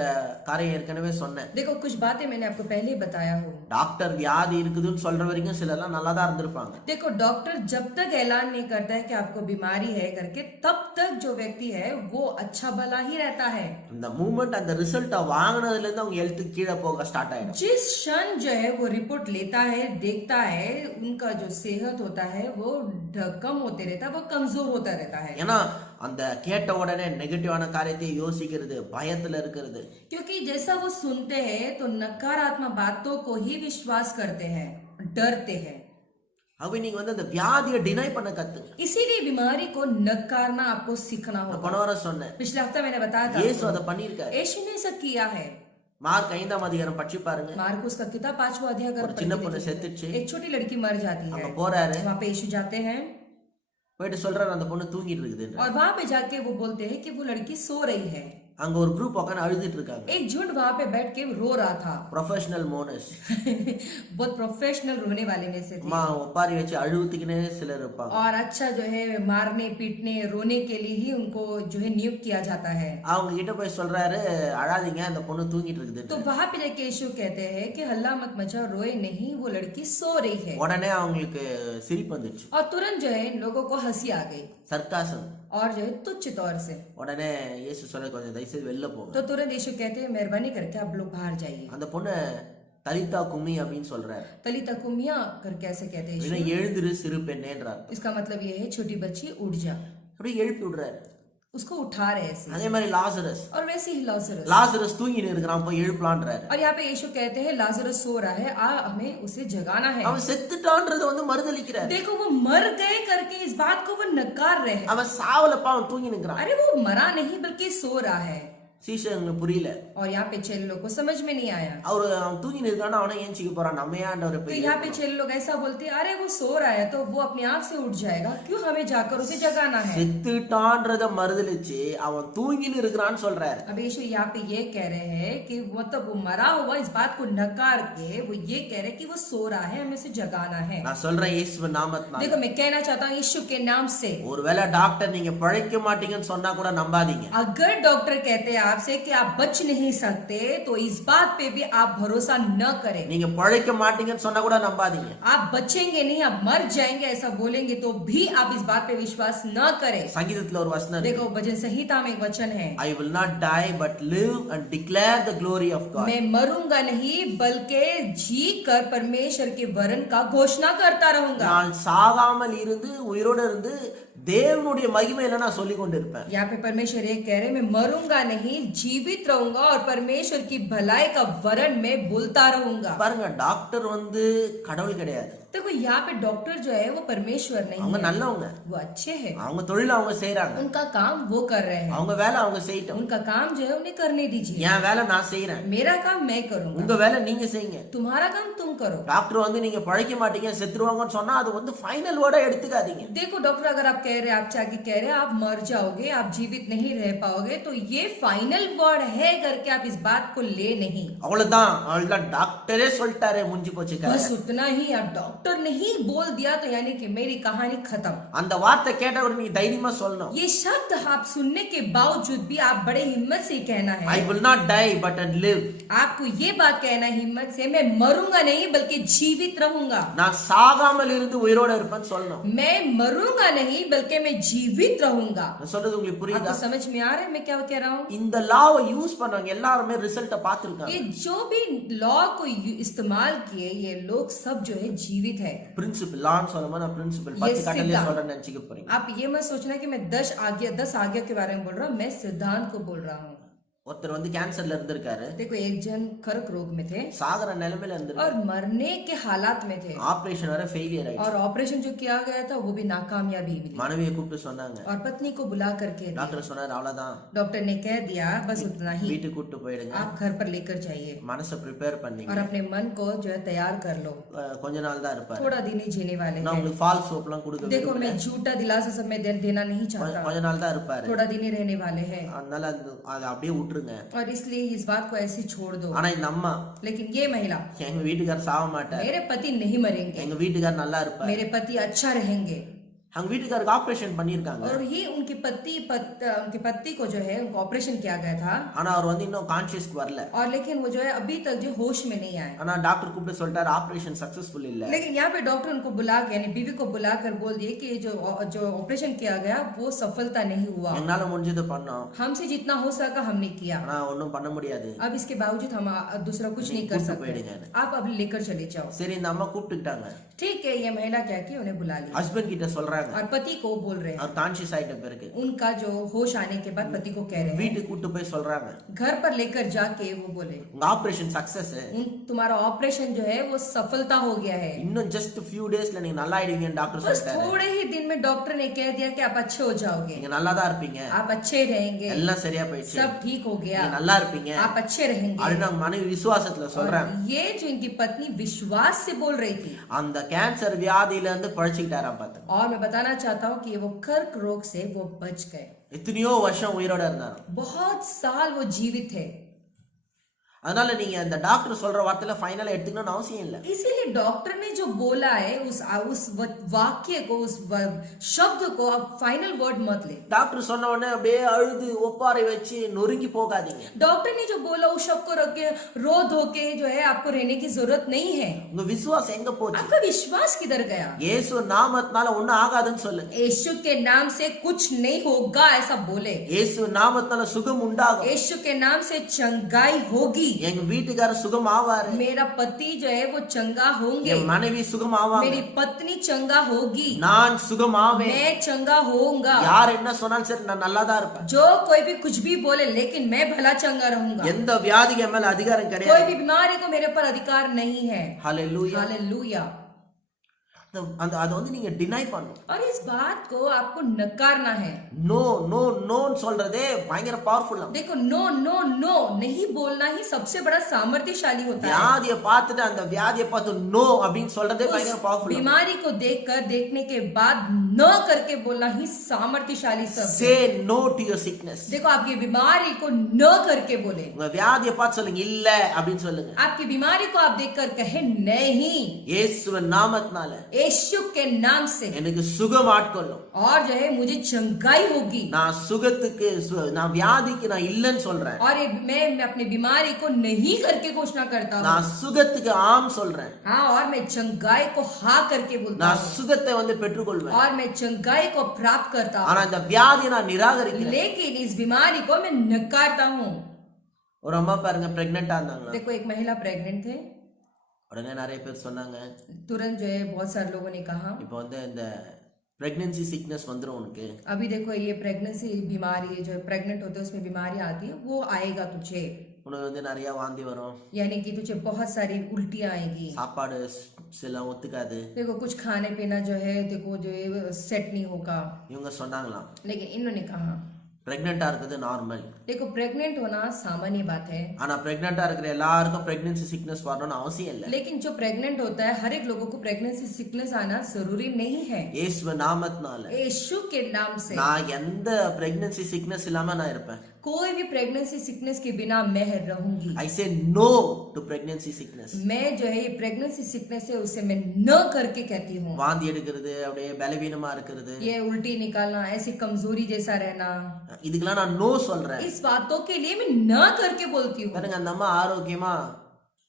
காரியம் ஏற்கனவே சொன்னேன். देखो कुछ बातें मैंने आपको पहले ही बताया हूँ। டாக்டர் வியாதி இருக்குதுன்னு சொல்ற வரைக்கும் சிலர்லாம் நல்லா தான் இருந்திருப்பாங்க. देखो डॉक्टर जब तक ऐलान नहीं करता है कि आपको बीमारी है करके, तब तक जो व्यक्ति है वो अच्छा भला ही रहता है। இந்த மூமெண்ட் அந்த ரிசல்ட்டை வாங்கினதுல இருந்து அவங்க ஹெல்த் கீழே போக ஸ்டார்ட் ஆயிடும். जिस क्षण जो है वो रिपोर्ट लेता है, देखता है, उनका जो सेहत होता है वो कम होते रहता है, वो कमजोर होता रहता है। ஏன்னா அந்த கேட்ட உடனே நெகட்டிவான காரியத்தை யோசிக்கிறது, பயத்துல இருக்கிறது. क्योंकि जैसा वो सुनते हैं तो नकारात्मक बातों को ही विश्वास करते हैं, डरते हैं। அப்ப நீங்க வந்து அந்த வியாதியை டினை பண்ண கத்துங்க. इसीलिए बीमारी को नकारना आपको सीखना நான் होगा। போன வாரம் சொன்னேன், पिछले हफ्ते मैंने बताया था இயேசு அதை பண்ணியிருக்காரு. यीशु ने ऐसा किया है। மார்க் 5ஆம் அதிகாரம் படிச்சு பாருங்க. मार्कुस का किताब 5वां अध्याय ஒரு சின்ன பொண்ணு செத்துச்சு, एक छोटी लड़की मर जाती है, அங்க போறாரு, वहाँ पे यीशु जाते हैं போயிட்டு சொல்றாரு அந்த பொண்ணு தூங்கிட்டு இருக்குது. और वहाँ पे जाके वो बोलते हैं कि वो लड़की सो रही है। அங்க ஒரு குரூப் உட்காந்து அழுதுட்டு இருக்காங்க. एक झुंड वहाँ पे बैठ के रो रहा था। ப்ரொஃபஷனல் மோனஸ் बहुत प्रोफेशनल रोने वाले में से थे, அம்மா ஒப்பாரி வச்சு அழுவுத்துக்குனே சிலர் இருப்பாங்க. और अच्छा जो है मारने पीटने रोने के लिए ही उनको जो है नियुक्त किया जाता है। அவங்க கிட்ட போய் சொல்றாரு, அழாதீங்க அந்த பொண்ணு தூங்கிட்டு இருக்குது. तो वहाँ पे जाके यीशु कहते हैं कि हल्ला मत मचाओ, रोए नहीं, वो लड़की सो रही है। உடனே அவங்களுக்கு சிரிப்பு வந்துச்சு, और तुरंत जो है लोगों को हंसी आ गई சர்க்காசம். और जो है तुच्छ तौर से। உடனே இயேசு சொல்ல கொஞ்சம் தயவுசெய்து வெளில போங்க. तो तुरंत यीशु कहते हैं मेहरबानी करके आप लोग बाहर जाइए। அந்த பொண்ணு தலிதா குமி அப்படின்னு சொல்றாரு. तलीता कुमिया करके ऐसे कहते हैं அப்படின்னா यीशु। எழுந்திரு சிறு பெண்ணேன்றார். इसका मतलब ये है छोटी बच्ची उठ जा, அப்படியே எழுப்பி விடுறாரு. उसको उठा रहे ऐसे। அதே மாதிரி லாசரஸ் और वैसे ही लाजरस, லாசரஸ் தூங்கிட்டு இருக்கிறான், போய் எழுப்பலான்றாரு. और यहाँ पे यीशु कहते हैं लाजरस सो रहा है, हमें उसे जगाना है। அவன் செத்துட்டான்றத வந்து மறுதலிக்கிறார். देखो वो मर गए करके इस बात को वो नकार रहे हैं। அவன் சாவலப்பா, அவன் தூங்கி நிற்கிறான். अरे वो मरा नहीं बल्कि सो रहा है। சீஷங்களுக்கு புரியல. और यहाँ पे चेले लोग को समझ में नहीं आया। அவன் தூங்கி நிற்கான அவனை ஏஞ்சிக்க போறான், நம்ம ஏன் ஒரு तो यहाँ पे चेले लोग ऐसा बोलते हैं, अरे वो सो रहा है तो वो अपने आप से उठ जाएगा, क्यों हमें जाकर उसे जगाना है। செத்துட்டான்றத மறுதலிச்சு அவன் தூங்கி இருக்கிறான்னு சொல்றாரு. अब यीशु यहाँ पे ये कह रहे हैं कि मतलब वो मरा हुआ इस बात को नकार के वो ये कह रहे हैं कि वो सो रहा है, हमें उसे जगाना है। நான் சொல்றேன் இயேசு நாமத்தினால. देखो मैं कहना चाहता हूँ यीशु के नाम से, ஒருவேளை டாக்டர் நீங்க பிழைக்க மாட்டீங்கன்னு சொன்னா கூட நம்பாதீங்க. अगर डॉक्टर कहते हैं आपसे कि आप बच नहीं सकते तो इस बात पे भी आप भरोसा न करें। நீங்க பிழைக்க மாட்டீங்கன்னு சொன்னா கூட நம்பாதீங்க. आप बचेंगे नहीं, आप मर जाएंगे ऐसा बोलेंगे तो भी आप इस बात पे विश्वास न करें। சங்கீதத்துல ஒரு வசனம் இருக்கு, देखो भजन संहिता में एक वचन है, I will not die but live and declare the glory of God. मैं मरूंगा नहीं बल्कि जी कर परमेश्वर के वरन का घोषणा करता रहूंगा। நான் சாகாமல் இருந்து உயிரோடு இருந்து தேவனுடைய மகிமையில நான் சொல்லி கொண்டிருப்பேன். यहाँ पे परमेश्वर ये कह रहे मैं मरूंगा नहीं, जीवित रहूंगा और परमेश्वर की भलाई का वरन में बोलता रहूंगा। பாருங்க, டாக்டர் வந்து கடவுள் கிடையாது. देखो यहाँ पे डॉक्टर जो है वो परमेश्वर नहीं அவங்க है, நல்லவங்க, वो अच्छे हैं, அவங்க தொழில் அவங்க செய்யறாங்க, उनका काम वो कर रहे हैं, அவங்க வேலை அவங்க செய்யட்டும். उनका काम जो है उन्हें करने दीजिए। என் வேலை நான் செய்யறேன், मेरा काम मैं करूंगा, உங்க வேலை நீங்க செய்யுங்க. तुम्हारा काम तुम करो। டாக்டர் வந்து நீங்க பழைக்க மாட்டீங்க செத்துருவாங்கன்னு சொன்னா அது வந்து ஃபைனல் வேர்டா எடுத்துக்காதீங்க. देखो डॉक्टर अगर आप कह रहे हैं, आप जाके कह रहे हैं आप मर जाओगे, आप जीवित नहीं रह पाओगे, तो ये फाइनल वर्ड है करके आप इस बात को ले नहीं। அவ்வளவுதான் டாக்டரே சொல்லிட்டாரே, முடிஞ்சு போச்சு கதை. बस उतना ही, आप डॉक्टर डॉक्टर ने ही बोल दिया तो यानी कि मेरी कहानी खत्म। அந்த வார்த்தை கேட்ட உடனே நீ தைரியமா சொல்லணும், ये शब्द आप सुनने के बावजूद भी आप बड़े हिम्मत से कहना है, I will not die but and live. आपको ये बात कहना है हिम्मत से, मैं मरूंगा नहीं बल्कि जीवित रहूंगा। நான் சாகாமல் இருந்து உயிரோட இருப்பேன்னு சொல்லணும். मैं मरूंगा नहीं बल्कि मैं जीवित रहूंगा। நான் சொல்றது உங்களுக்கு புரியுதா? आपको समझ में आ रहा है मैं क्या कह रहा हूँ? இந்த லாவை யூஸ் பண்ணவங்க எல்லாருமே ரிசல்ட்ட பார்த்திருக்காங்க. ये जो भी लॉ को इस्तेमाल किए ये लोग सब जो है जीवित है। பிரின்சிபல் லான்னு சொல்லும்போது நான் பிரின்சிபல் 10 கட்டளை சொல்றேன்னு நினைச்சுக்க போறீங்க. आप ये मत सोचना कि मैं 10 आज्ञा के बारे में बोल रहा हूँ, मैं सिद्धांत को बोल रहा हूँ। ஒருத்தர் வந்து கேன்சர்ல இருந்திருக்காரு, देखो एक जन कर्क रोग में थे சாகர நிலைமையில இருந்திருக்காரு, और मरने के हालात में थे, ஆபரேஷன் வர ஃபெயிலியர் ஆயிடுச்சு. और ऑपरेशन जो किया गया था वो भी नाकामयाबी मिली। மனைவியை கூப்பிட்டு சொன்னாங்க, और पत्नी को बुला करके டாக்டர் சொன்னாரு அவ்வளவுதான், डॉक्टर ने कह दिया बस उतना ही, வீட்டுக்கு கூப்பிட்டு போயிடுங்க, आप घर पर लेकर जाइए மனசை ப்ரிப்பேர் பண்ணீங்க, और अपने मन को जो है तैयार कर लो, கொஞ்ச நாள் தான் இருப்பாரு, थोड़ा दिन ही जीने वाले நான் हैं। உங்களுக்கு ஃபால்ஸ் ஹோப்லாம் கொடுக்க देखो मैं झूठा दिलासा सब में देना नहीं चाहता, கொஞ்ச நாள் தான் இருப்பாரு, थोड़ा दिन ही रहने वाले हैं, அதனால அதை அப்படியே விட்டுருங்க. और इसलिए इस बात को ऐसे छोड़ दो। ஆனா இந்த அம்மா, लेकिन ये महिला, எங்க வீட்டுக்காரர் சாக மாட்டார், मेरे पति नहीं मरेंगे, எங்க வீட்டுக்காரர் நல்லா இருப்பார், मेरे पति अच्छा रहेंगे, அவங்க வீட்டுக்காருக்கு ஆபரேஷன் பண்ணிருக்காங்க, और ये उनके पति को जो है उनको ऑपरेशन किया गया था, ஆனா அவர் வந்து இன்னும் கான்ஷியஸ்க்கு வரல, और लेकिन वो जो है अभी तक जो होश में नहीं आए। ஆனா டாக்டர் கூப்பிட்டு சொல்லிட்டாரு ஆபரேஷன் சக்சஸ்ஃபுல் இல்ல. लेकिन यहाँ पे डॉक्टर उनको बुला के यानी बीवी को बुलाकर बोल दिए कि जो ऑपरेशन किया गया वो सफलता नहीं हुआ, எங்களால முடிஞ்சது பண்ணோம், हमसे जितना हो सका हमने किया, ஆனா ஒண்ணும் பண்ண முடியாது, अब इसके बावजूद हम दूसरा कुछ नहीं कर सकते, आप अब लेकर चले जाओ। சரி இந்த அம்மா கூப்பிட்டுட்டாங்க, ठीक है ये महिला क्या की उन्हें बुला लिया, ஹஸ்பண்ட் கிட்ட சொல்றாங்க, और पति को बोल रहे हैं, அவர் கான்ஷியஸ் ஆயிட்ட பிறகு उनका जो होश आने के बाद पति को कह रहे हैं, வீட்டுக்கு கூப்பிட்டு போய் சொல்றாங்க, घर पर लेकर जाके वो बोले உங்க ஆபரேஷன் சக்சஸ், तुम्हारा ऑपरेशन जो है वो सफलता हो गया है, இன்னும் ஜஸ்ட் ஃபியூ டேஸ்ல நீங்க நல்லா ஆயிடுவீங்கன்னு டாக்டர் बस சொல்லிட்டாரு, थोड़े ही दिन में डॉक्टर ने कह दिया कि आप अच्छे हो जाओगे, நீங்க நல்லா தான் இருப்பீங்க, आप अच्छे रहेंगे, எல்லாம் சரியா போயிடுச்சு, सब ठीक हो गया, நீங்க நல்லா இருப்பீங்க आप अच्छे रहेंगे। அப்படின்னு அவங்க மனைவி விசுவாசத்துல சொல்றாங்க. और ये जो इनकी पत्नी विश्वास से बोल रही थी, அந்த கேன்சர் வியாதியில இருந்து பழச்சிக்கிட்டாராம் பாத்து, और मैं बताना चाहता हूँ कि वो कर्क रोग से वो बच गए, எத்தனையோ வருஷம் உயிரோட இருந்தாரு. बहुत साल वो जीवित थे। அதனால நீங்க அந்த டாக்டர் சொல்ற வார்த்தையில ஃபைனலா எடுத்துக்கணும்னு அவசியம் இல்ல. इसीलिए डॉक्टर ने जो बोला है उस वाक्य को उस शब्द को आप फाइनल वर्ड मत ले। டாக்டர் சொன்ன உடனே அப்படியே அழுது ஒப்பாரி வச்சு நொறுங்கி போகாதீங்க. डॉक्टर ने जो बोला उस शब्द को रख के रो धो के जो है आपको रहने की जरूरत नहीं है। உங்க விசுவாசம் எங்க போச்சு? आपका विश्वास किधर गया? இயேசு நாமத்தினால ஒண்ணும் ஆகாதுன்னு சொல்லுங்க. यीशु के नाम से कुछ नहीं होगा ऐसा बोले। இயேசு நாமத்தினால சுகம் உண்டாகும். यीशु के नाम से चंगाई होगी। எங்க வீட்டுக்காரர் சுகம் ஆவாரு. मेरा पति जो है वो चंगा होंगे। என் மனைவி சுகம் ஆவாங்க. मेरी पत्नी चंगा होगी। நான் சுகம் ஆவேன். मैं चंगा होऊंगा। யார் என்ன சொன்னாலும் சரி நான் நல்லா தான் இருப்பேன். जो कोई भी कुछ भी बोले लेकिन मैं भला चंगा रहूंगा। எந்த வியாதிக்கு மேல அதிகாரம் கிடையாது. कोई भी बीमारी को मेरे पर अधिकार नहीं है। Hallelujah hallelujah. அது வந்து நீங்க டினை பண்ணணும். और इस बात को आपको नकारना है। नो नो नो சொல்றதே பயங்கர பவர்ஃபுல். देखो नो नो नो नहीं बोलना ही सबसे बड़ा सामर्थ्यशाली होता है। வியாதியை பார்த்துட்டு அந்த வியாதியை பார்த்து நோ அப்படினு சொல்றதே பயங்கர பவர்ஃபுல். बीमारी को देखकर देखने के बाद न करके बोलना ही सामर्थ्यशाली शब्द है। से नो टू योर सिकनेस. देखो आपकी बीमारी को न करके बोले। உங்க வியாதியை பார்த்து சொல்லுங்க இல்ல அப்படினு சொல்லுங்க. आपकी बीमारी को आप देखकर कहे नहीं। இயேசுவின் நாமத்தினால यीशु के नाम से எனக்கு சுகம் ஆட்கொள்ளும். और जो है मुझे चंगाई होगी। நான் சுகத்துக்கு நான் வியாதிக்கு நான் இல்லன்னு சொல்றேன். और मैं अपनी बीमारी को नहीं करके घोषणा करता हूँ। நான் சுகத்துக்கு ஆம் சொல்றேன். हाँ और मैं चंगाई को हाँ करके बोलता நான் हूँ। சுகத்தை வந்து பெற்றுக்கொள்வேன். और मैं चंगाई को प्राप्त करता हूँ। ஆனா இந்த வியாதியை நான் நிராகரிக்கிறேன். लेकिन इस बीमारी को मैं नकारता हूँ। ஒரு அம்மா பாருங்க பிரெக்னென்ட்டா இருந்தாங்க. देखो एक महिला प्रेग्नेंट थे। உடனே நிறைய பேர் சொன்னாங்க तुरंत जो है बहुत सारे लोगों ने कहा இப்போ வந்து இந்த प्रेगनेंसी सिकनेस வந்துரும் उनके. अभी देखो ये प्रेगनेंसी बीमारी जो प्रेग्नेंट होते हैं उसमें बीमारी आती है वो आएगा तुझे। உனக்கு வந்து நிறைய வாந்தி வரும். यानी कि तुझे बहुत सारी उल्टियां आएगी। சாப்பாடு சில ஒத்துக்காது. देखो कुछ खाने पीना जो है देखो जो है सेट नहीं होगा। இவங்க சொன்னாங்களாம். लेकिन इन्होंने कहा பிரெக்னென்ட்டா இருக்குது நார்மல். देखो प्रेग्नेंट होना सामान्य बात है। ஆனா பிரெக்னென்ட்டா இருக்கிற எல்லாருக்கும் பிரெக்னன்சி சிக்னஸ் வரணும்னு அவசியம் இல்ல. लेकिन जो प्रेग्नेंट होता है हर एक लोगों को प्रेगनेंसी सिकनेस आना जरूरी नहीं है। இயேசுவின் நாமத்தினால यीशु के नाम से நான் எந்த பிரெக்னன்சி சிக்னஸ் இல்லாம நான் இருப்பேன். कोई भी प्रेगनेंसी सिकनेस के बिना मैं रहूंगी। I say no to pregnancy sickness. मैं जो है ये प्रेगनेंसी सिकनेस है उसे मैं न करके कहती हूँ। வாந்தி எடுக்கிறது, அப்படியே பலவீனமா இருக்கிறது, ये उल्टी निकालना, ऐसी कमजोरी जैसा रहना, இதுக்கெல்லாம் நான் நோ சொல்றேன். इस बातों के लिए मैं न करके बोलती हूँ। பாருங்க, அந்த அம்மா ஆரோக்கியமா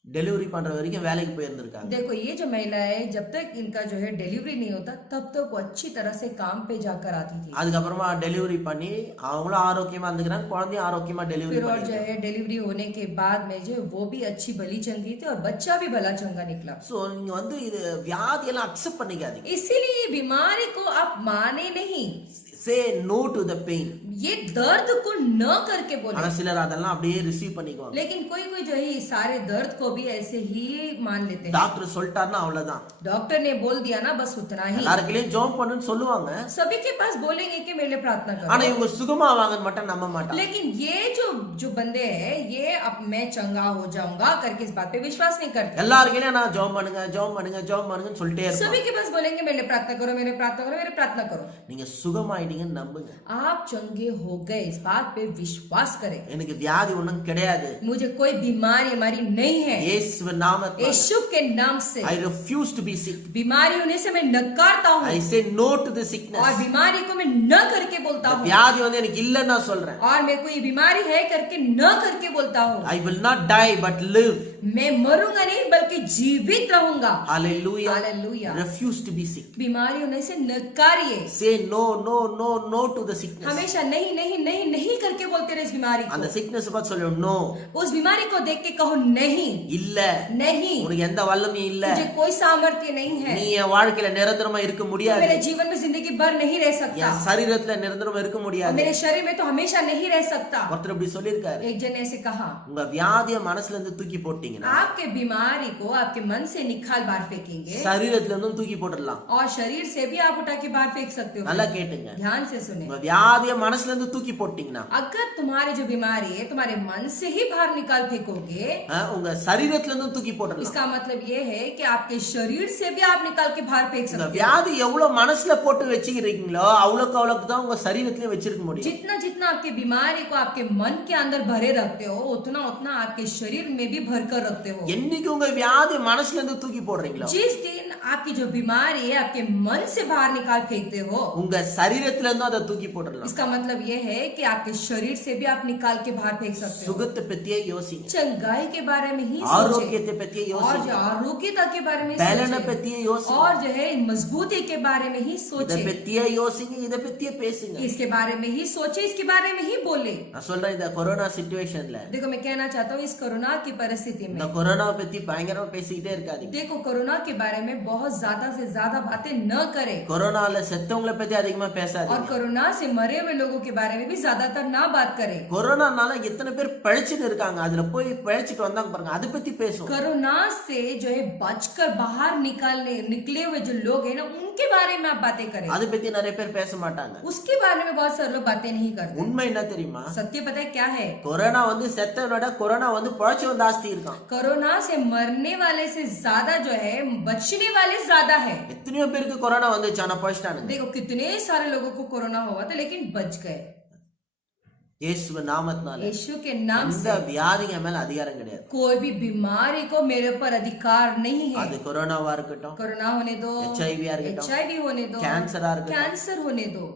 டெலிவரி பண்ற வரைக்கும் வேலைக்கு போயிருந்திருக்காங்க. देखो ये जो महिला है जब तक इनका जो है डिलीवरी नहीं होता तब तक वो अच्छी तरह से काम पे जाकर आती थी। அதுக்கப்புறமா டெலிவரி பண்ணி அவங்களும் ஆரோக்கியமா இருந்துக்கிறாங்க, குழந்தையும் ஆரோக்கியமா டெலிவரி फिर और जो है डिलीवरी होने के बाद में जो है वो भी अच्छी भली चंगी थी और बच्चा भी भला चंगा निकला। சோ நீங்க வந்து இது வியாதியெல்லாம் அக்செப்ட் பண்ணிக்காதீங்க. इसीलिए बीमारी को आप माने नहीं, say no to the pain. ये दर्द को न करके बोले। ஆனா சிலர் அதெல்லாம் அப்படியே ரிசீவ் பண்ணிக்குவாங்க. लेकिन कोई कोई जो है ये सारे दर्द को भी ऐसे ही मान लेते हैं। டாக்டர் சொல்லிட்டாருன்னா அவ்வளவுதான். डॉक्टर ने बोल दिया ना बस उतना ही। எல்லாருக்கும் ஜெபம் பண்ணுன்னு சொல்லுவாங்க. सभी के पास बोलेंगे कि मेरे लिए प्रार्थना करो। ஆனா இவங்க சுகமாவாங்கன்னு மட்டும் நம்ப மாட்டாங்க. लेकिन ये जो बंदे हैं ये अब मैं चंगा हो जाऊंगा करके इस बात पे विश्वास नहीं करते। எல்லாருக்கும் நான் ஜெபம் பண்ணுங்க ஜெபம் பண்ணுங்க ஜெபம் பண்ணுங்கன்னு சொல்லிட்டே இருப்பாங்க. सभी के पास बोलेंगे मेरे लिए प्रार्थना करो, मेरे लिए प्रार्थना करो, मेरे लिए प्रार्थना करो। நீங்க சுகமாயிட்டீங்கன்னு நம்புங்க. आप चंगे हो गए इस बात पे विश्वास करें। எனக்கு வியாதி ஒண்ணும் கிடையாது. मुझे कोई बीमारी हमारी नहीं है। இயேசு நாமத்தில் यीशु के नाम से I refuse to be sick. बीमारी होने से मैं नकारता हूँ I say no to the sickness. और बीमारी को मैं न करके बोलता हूँ வியாதி வந்து எனக்கு இல்லன்னு நான் சொல்றேன். और मेरे को ये बीमारी है करके न करके बोलता हूँ। I will not die but live. मैं मरूंगा नहीं बल्कि जीवित रहूंगा। Hallelujah. Hallelujah. Refuse to be sick. बीमारी होने से नकारिए। Say no no no no to the sickness. हमेशा नहीं नहीं नहीं नहीं करके बोलते रहे इस बीमारी அந்த को। sickness பார்த்து சொல்லு no. उस बीमारी को देख के कहो नहीं இல்ல. नहीं, உனக்கு எந்த வல்லமையும் இல்ல. मुझे कोई सामर्थ्य नहीं है। நீ என் வாழ்க்கையில நிரந்தரமா இருக்க முடியாது. मेरे जीवन में जिंदगी भर नहीं रह सकता। என் சரீரத்துல நிரந்தரமா இருக்க और முடியாது. मेरे शरीर में तो हमेशा नहीं रह सकता। ஒருத்தர் இப்படி சொல்லியிருக்காரு. एक जन ने ऐसे कहा உங்க வியாதிய மனசுல இருந்து தூக்கி போட்டீங்கன்னா आपके बीमारी को आपके मन से निकाल बाहर फेंकेंगे சரீரத்துல இருந்தும் தூக்கி போட்டுடலாம். और शरीर से भी आप उठा के बाहर फेंक सकते हो। நல்லா கேட்டுங்க. ध्यान से सुने, உங்க வியாதிய மனசுல இருந்து தூக்கி போட்டீங்கன்னா अगर तुम्हारी जो बीमारी है तुम्हारे मन से ही बाहर निकाल फेंकोगे உங்க சரீரத்துல இருந்தும் தூக்கி போட்டுடலாம். इसका मतलब ये है कि आपके शरीर से भी आप निकाल के बाहर फेंक இந்த सकते हो। வியாதி எவ்வளவு மனசுல போட்டு வச்சுக்கிறீங்களோ அவ்வளவுக்கு தான் உங்க சரீரத்திலே வச்சிருக்க முடியும். जितना जितना आपके बीमारी को आपके मन के अंदर भरे रखते हो उतना उतना आपके शरीर में भी भर कर रखते हो। என்னைக்கு உங்க வியாதி மனசுல இருந்து தூக்கி போடுறீங்களோ जिस दिन आपकी जो बीमारी है आपके मन से बाहर निकाल फेंकते हो உங்க சரீரத்துல இருந்தும் அதை தூக்கி போட்டுடலாம். इसका मतलब ये है कि आपके शरीर से भी आप निकाल के बाहर फेंक सकते हो। சுகத்தை பத்தியே யோசிங்க. चंगाई के बारे में ही सोचें ஆரோக்கியத்தை பத்தியே और யோசிங்க. जो आरोग्यता के बारे में பலனை सोचें பத்தியே யோசிங்க. और जो है मजबूती के बारे में ही இத सोचें। பத்தியே யோசிங்க, இத பத்தியே பேசுங்க. इसके बारे में ही सोचे, इसके बारे में ही बोले। நான் சொல்றேன், இந்த கொரோனா சிச்சுவேஷன்ல देखो मैं कहना चाहता हूँ इस कोरोना की परिस्थिति में இந்த கொரோனாவை பத்தி பயங்கரமா பேசிக்கிட்டே இருக்காதீங்க. देखो कोरोना के बारे में बहुत ज्यादा से ज्यादा बातें न करें கொரோனால செத்தவங்களை பத்தி அதிகமா और பேசாதீங்க. कोरोना से मरे हुए लोगों के बारे में भी ज्यादातर ना बात करें। கொரோனானால எத்தனை பேர் பழிச்சுட்டு இருக்காங்க, அதுல போய் பழிச்சிட்டு வந்தாங்க பாருங்க, அதை பத்தி பேசுவோம். कोरोना से जो है बचकर बाहर निकले हुए जो लोग हैं ना उनके बारे में आप बातें करें। அதை பத்தி நிறைய பேர் பேச மாட்டாங்க. उसके बारे में बहुत सारे लोग बातें नहीं करते। உண்மை என்ன தெரியுமா? सत्य पता है क्या है? கொரோனா வந்து செத்தவனோட கொரோனா வந்து பழச்சவன் ஜாஸ்தி இருக்கான். कोरोना से मरने वाले से ज्यादा जो है बचने वाले ज्यादा है। எத்தனையோ பேருக்கு கொரோனா வந்துச்சு ஆனா பழிச்சிட்டானுங்க. देखो कितने सारे लोगों को कोरोना हुआ था लेकिन बच गए। இயேசு நாமத்தினால यीशु के नाम இந்த से வியாதிங்க மேல அதிகாரம் கிடையாது. कोई भी बीमारी को मेरे ऊपर अधिकार नहीं है। அது கொரோனாவா இருக்கட்டும், कोरोना होने दो, HIV आ இருக்கட்டும், HIV होने दो, கேன்சரா இருக்கட்டும், कैंसर होने दो,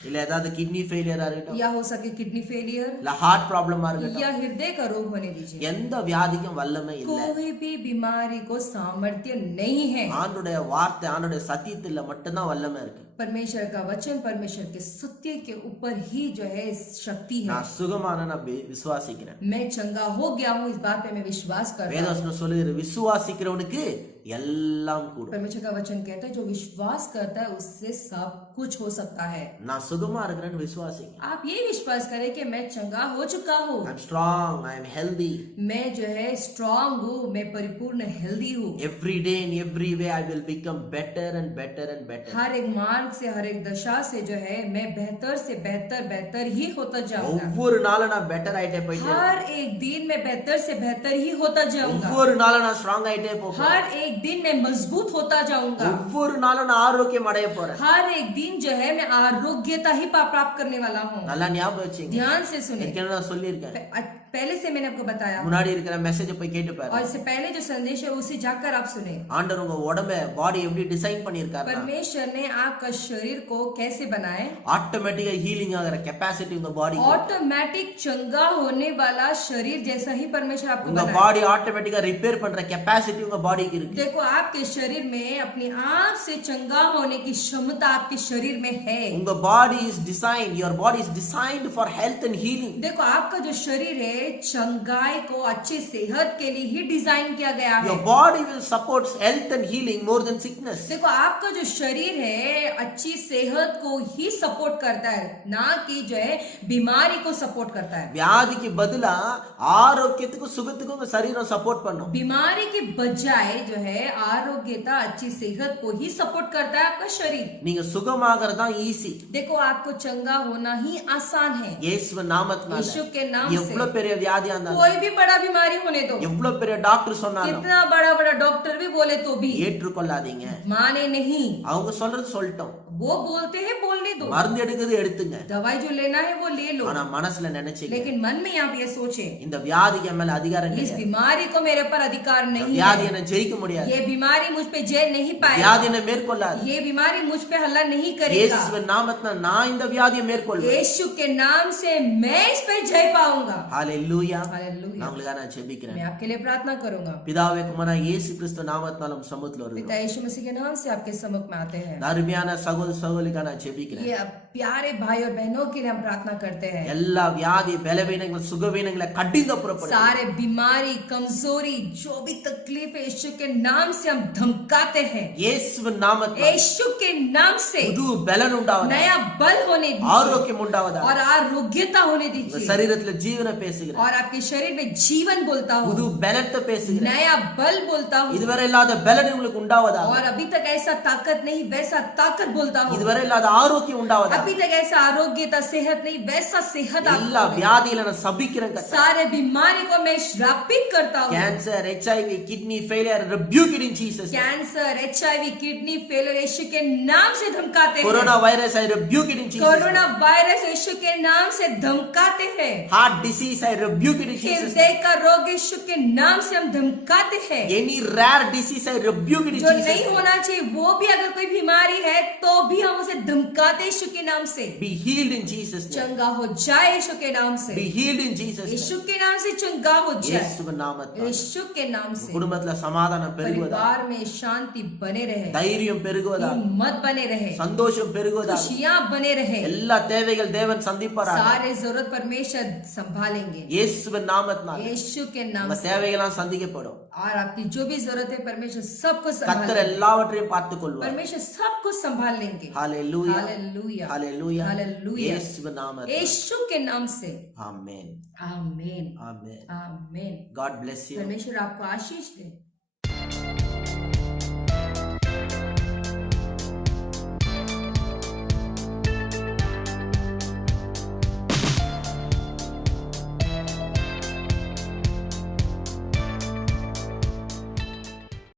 இல்ல ஏதாவது கிட்னி ஃபெயிலியரா இருக்கட்டும், या हो सके किडनी फेलियर இல்ல ஹார்ட் ப்ராப்ளமா இருக்கட்டும், या हृदय का रोग होने दीजिए। எந்த வியாதிக்கும் வல்லமை இல்ல. कोई भी बीमारी को सामर्थ्य नहीं है। ஆண்டுடைய வார்த்தை, ஆண்டுடைய சத்தியத்துல மட்டும்தான் வல்லமை இருக்கு. परमेश्वर का वचन, परमेश्वर के सत्य के ऊपर ही जो है शक्ति है। நான் சுகமான நான் விசுவாசிக்கிறேன். मैं चंगा हो गया हूँ इस बात पे मैं विश्वास करता हूँ। வேதவசனம் சொல்லுகிற விசுவாசிக்கிறவனுக்கு எல்லாம் கூடும். परमेश्वर का वचन कहता है जो विश्वास करता है उससे सब कुछ हो सकता है। நான் சுகமா இருக்கிறேன்னு விசுவாசிங்க. आप ये विश्वास करें कि मैं चंगा हो चुका हूँ, I'm strong, I am healthy. मैं जो है स्ट्रांग हूँ, मैं परिपूर्ण हेल्दी हूँ। Every day in every way I will become better and better and better. हर एक मार्ग से हर एक दशा से जो है मैं बेहतर से बेहतर बेहतर ही होता जाऊंगा। ஒவ்வொரு நாளும் நான் பெட்டர் ஆயிட்டே போயிட்டே हर एक दिन मैं बेहतर से बेहतर ही होता जाऊंगा। ஒவ்வொரு நாளும் நான் ஸ்ட்ராங் ஆயிட்டே போறேன். हर एक दिन मैं मजबूत होता जाऊंगा। ஒவ்வொரு நாளும் நான் ஆரோக்கியம் அடைய போறேன். हर एक दिन जो है मैं आरोग्यता ही प्राप्त करने वाला हूँ। நல்லா ஞாபகம் வச்சுங்க. ध्यान से सुने। ஏற்கனவே நான் சொல்லியிருக்கேன். पहले से मैंने आपको बताया முன்னாடி இருக்கிற மெசேஜ் போய் கேட்டு பாருங்க. और इससे पहले जो संदेश है उसे जाकर आप सुने। ஆண்டவர் உங்க உடம்ப பாடி எப்படி டிசைன் பண்ணிருக்காரு. परमेश्वर ने आपका शरीर को कैसे बनाए। ஆட்டோமேட்டிக்கா ஹீலிங் ஆகிற கெபாசிட்டி உங்க பாடி. ऑटोमेटिक चंगा होने वाला शरीर जैसा ही परमेश्वर आपको உங்க बनाया। பாடி ஆட்டோமேட்டிக்கா ரிப்பேர் பண்ற கெபாசிட்டி உங்க பாடிக்கு இருக்கு. देखो आपके शरीर में अपने आप से चंगा होने की क्षमता आपके शरीर में है। உங்க body is designed, your body is designed for health and healing. देखो आपका जो शरीर है चंगाई को अच्छी सेहत के लिए ही डिजाइन किया गया है। Your body will support health and healing more than sickness. देखो आपका जो शरीर है अच्छी सेहत को ही सपोर्ट करता है, ना कि जो है बीमारी को सपोर्ट करता है। வியாதிக்கு பதிலா ஆரோக்கியத்துக்கும் சுகத்துக்கும் உங்க சரீரம் சப்போர்ட் பண்ணும். बीमारी के बजाय जो है आरोग्यता अच्छी सेहत को ही सपोर्ट करता है आपका शरीर। நீங்க சுகமாகறது தான் ஈஸி. देखो आपको चंगा होना ही आसान है இயேசு நாமத்தினால. यीशु के नाम से। எவ்வளவு பெரிய வியாதியா இருந்தாலும், कोई भी बड़ा बीमारी होने दो, எவ்வளவு பெரிய டாக்டர் சொன்னாலும் कितना बड़ा बड़ा डॉक्टर भी बोले तो भी ஏற்றுக்கொள்ளாதீங்க. माने नहीं। அவங்க சொல்றது சொல்லட்டும். वो बोलते हैं बोलने दो, மருந்து எடுக்கிறது எடுத்துங்க. दवाई जो लेना है वो ले लो, ஆனா மனசுல நினைச்சீங்க लेकिन मन में आप ये सोचे இந்த வியாதிக்கு மேல அதிகாரம் इस கிடையாது. बीमारी को मेरे पर अधिकार नहीं வியாதி है, என்ன ஜெயிக்க முடியாது. ये बीमारी मुझ पे जय नहीं पाएगा, வியாதி என்ன மேற்கொள்ளாது. ये बीमारी मुझ पे हल्ला नहीं करेगा। இயேசுவின் நாமத்தினால நான் இந்த வியாதியை மேற்கொள்வேன். यीशु के नाम से मैं इस पे जय पाऊंगा। ஹalleluya. हालेलुया। நான் உங்களுக்காக நான் ஜெபிக்கிறேன். मैं आपके लिए प्रार्थना करूंगा। பிதாவே குமாரா இயேசு கிறிஸ்து நாமத்தினால உம் சமூகத்துல வருகிறோம். पिता यीशु मसीह के नाम से आपके सम्मुख में आते हैं। அருமையான சகோதர சகோதரிக்காக நான் ஜெபிக்கிறேன். ये प्यारे भाई और बहनों के लिए हम प्रार्थना करते हैं। எல்லா வியாதி பலவீனங்கள் சுகவீனங்களை கடிந்து புறப்படும். सारे बीमारी कमजोरी जो भी तकलीफ है यीशु के नाम से हम धमकाते हैं। இயேசுவின் நாமத்தில் यीशु के नाम से புது பலன் உண்டாவதாக. नया बल होने दीजिए ஆரோக்கியம் உண்டாவதாக. और आरोग्यता होने உங்க दीजिए சரீரத்துல ஜீவனை பேசுகிறேன். और आपके शरीर में जीवन बोलता புது हूँ, பலத்தை பேசுகிறேன். नया बल बोलता हूँ। இதுவரை இல்லாத பலன் உங்களுக்கு உண்டாவதாக. और अभी तक ऐसा ताकत नहीं वैसा ताकत बोलता हूँ। இதுவரை இல்லாத ஆரோக்கியம் உண்டாவதாக. अभी तक ऐसा आरोग्यता सेहत नहीं वैसा सेहत எல்லா आपको मिले। வியாதியில நான் சபிக்கிறேன் கர்த்தா. सारे बीमारी को मैं श्रापित करता हूँ। Cancer, HIV, kidney failure, rebuke it in Jesus. Cancer HIV kidney failure यीशु के नाम से धमकाते हैं। Corona virus I rebuke it in Jesus. Corona virus यीशु के नाम से धमकाते हैं। Heart disease I rebuke it in Jesus. हृदय का रोग यीशु के नाम से हम धमकाते हैं। Any rare disease I rebuke it in जो Jesus. नहीं होना चाहिए वो भी अगर कोई बीमारी है तो भी हम उसे धमकाते यीशु के नाम से। Be healed in Jesus name. चंगा हो जाए यीशु के नाम से। Be healed in Jesus name. यीशु के नाम से चंगा हो जाए இயேசுவின் நாமத்தில் यीशु के नाम से। குடும்பத்துல சமாதானம் பெருகுவதாக. परिवार में शांति बने रहे, தைரியம் பெருகுவதாக. हिम्मत बने रहे, சந்தோஷம் பெருகுவதாக. खुशियां बने रहे। எல்லா தேவைகள் தேவன் சந்திப்பாராக. सारे जरूरत परमेश्वर संभालेंगे இயேசுவின் நாமத்தினால் यीशु के नाम உங்க से। தேவைகள்லாம் சந்திக்கப்படும். और आपकी जो भी जरूरत है परमेश्वर सबको கர்த்தர் संभालेंगे, எல்லாவற்றையும் பார்த்துக் கொள்வார். परमेश्वर सबको संभाल लेंगे। ஹalleluya. हालेलुया ஹalleluya. हालेलुया இயேசுவின் நாமத்தில். यीशु के नाम से। ஆமென். आमीन ஆமென். आमीन। God bless you. परमेश्वर आपको आशीष दे।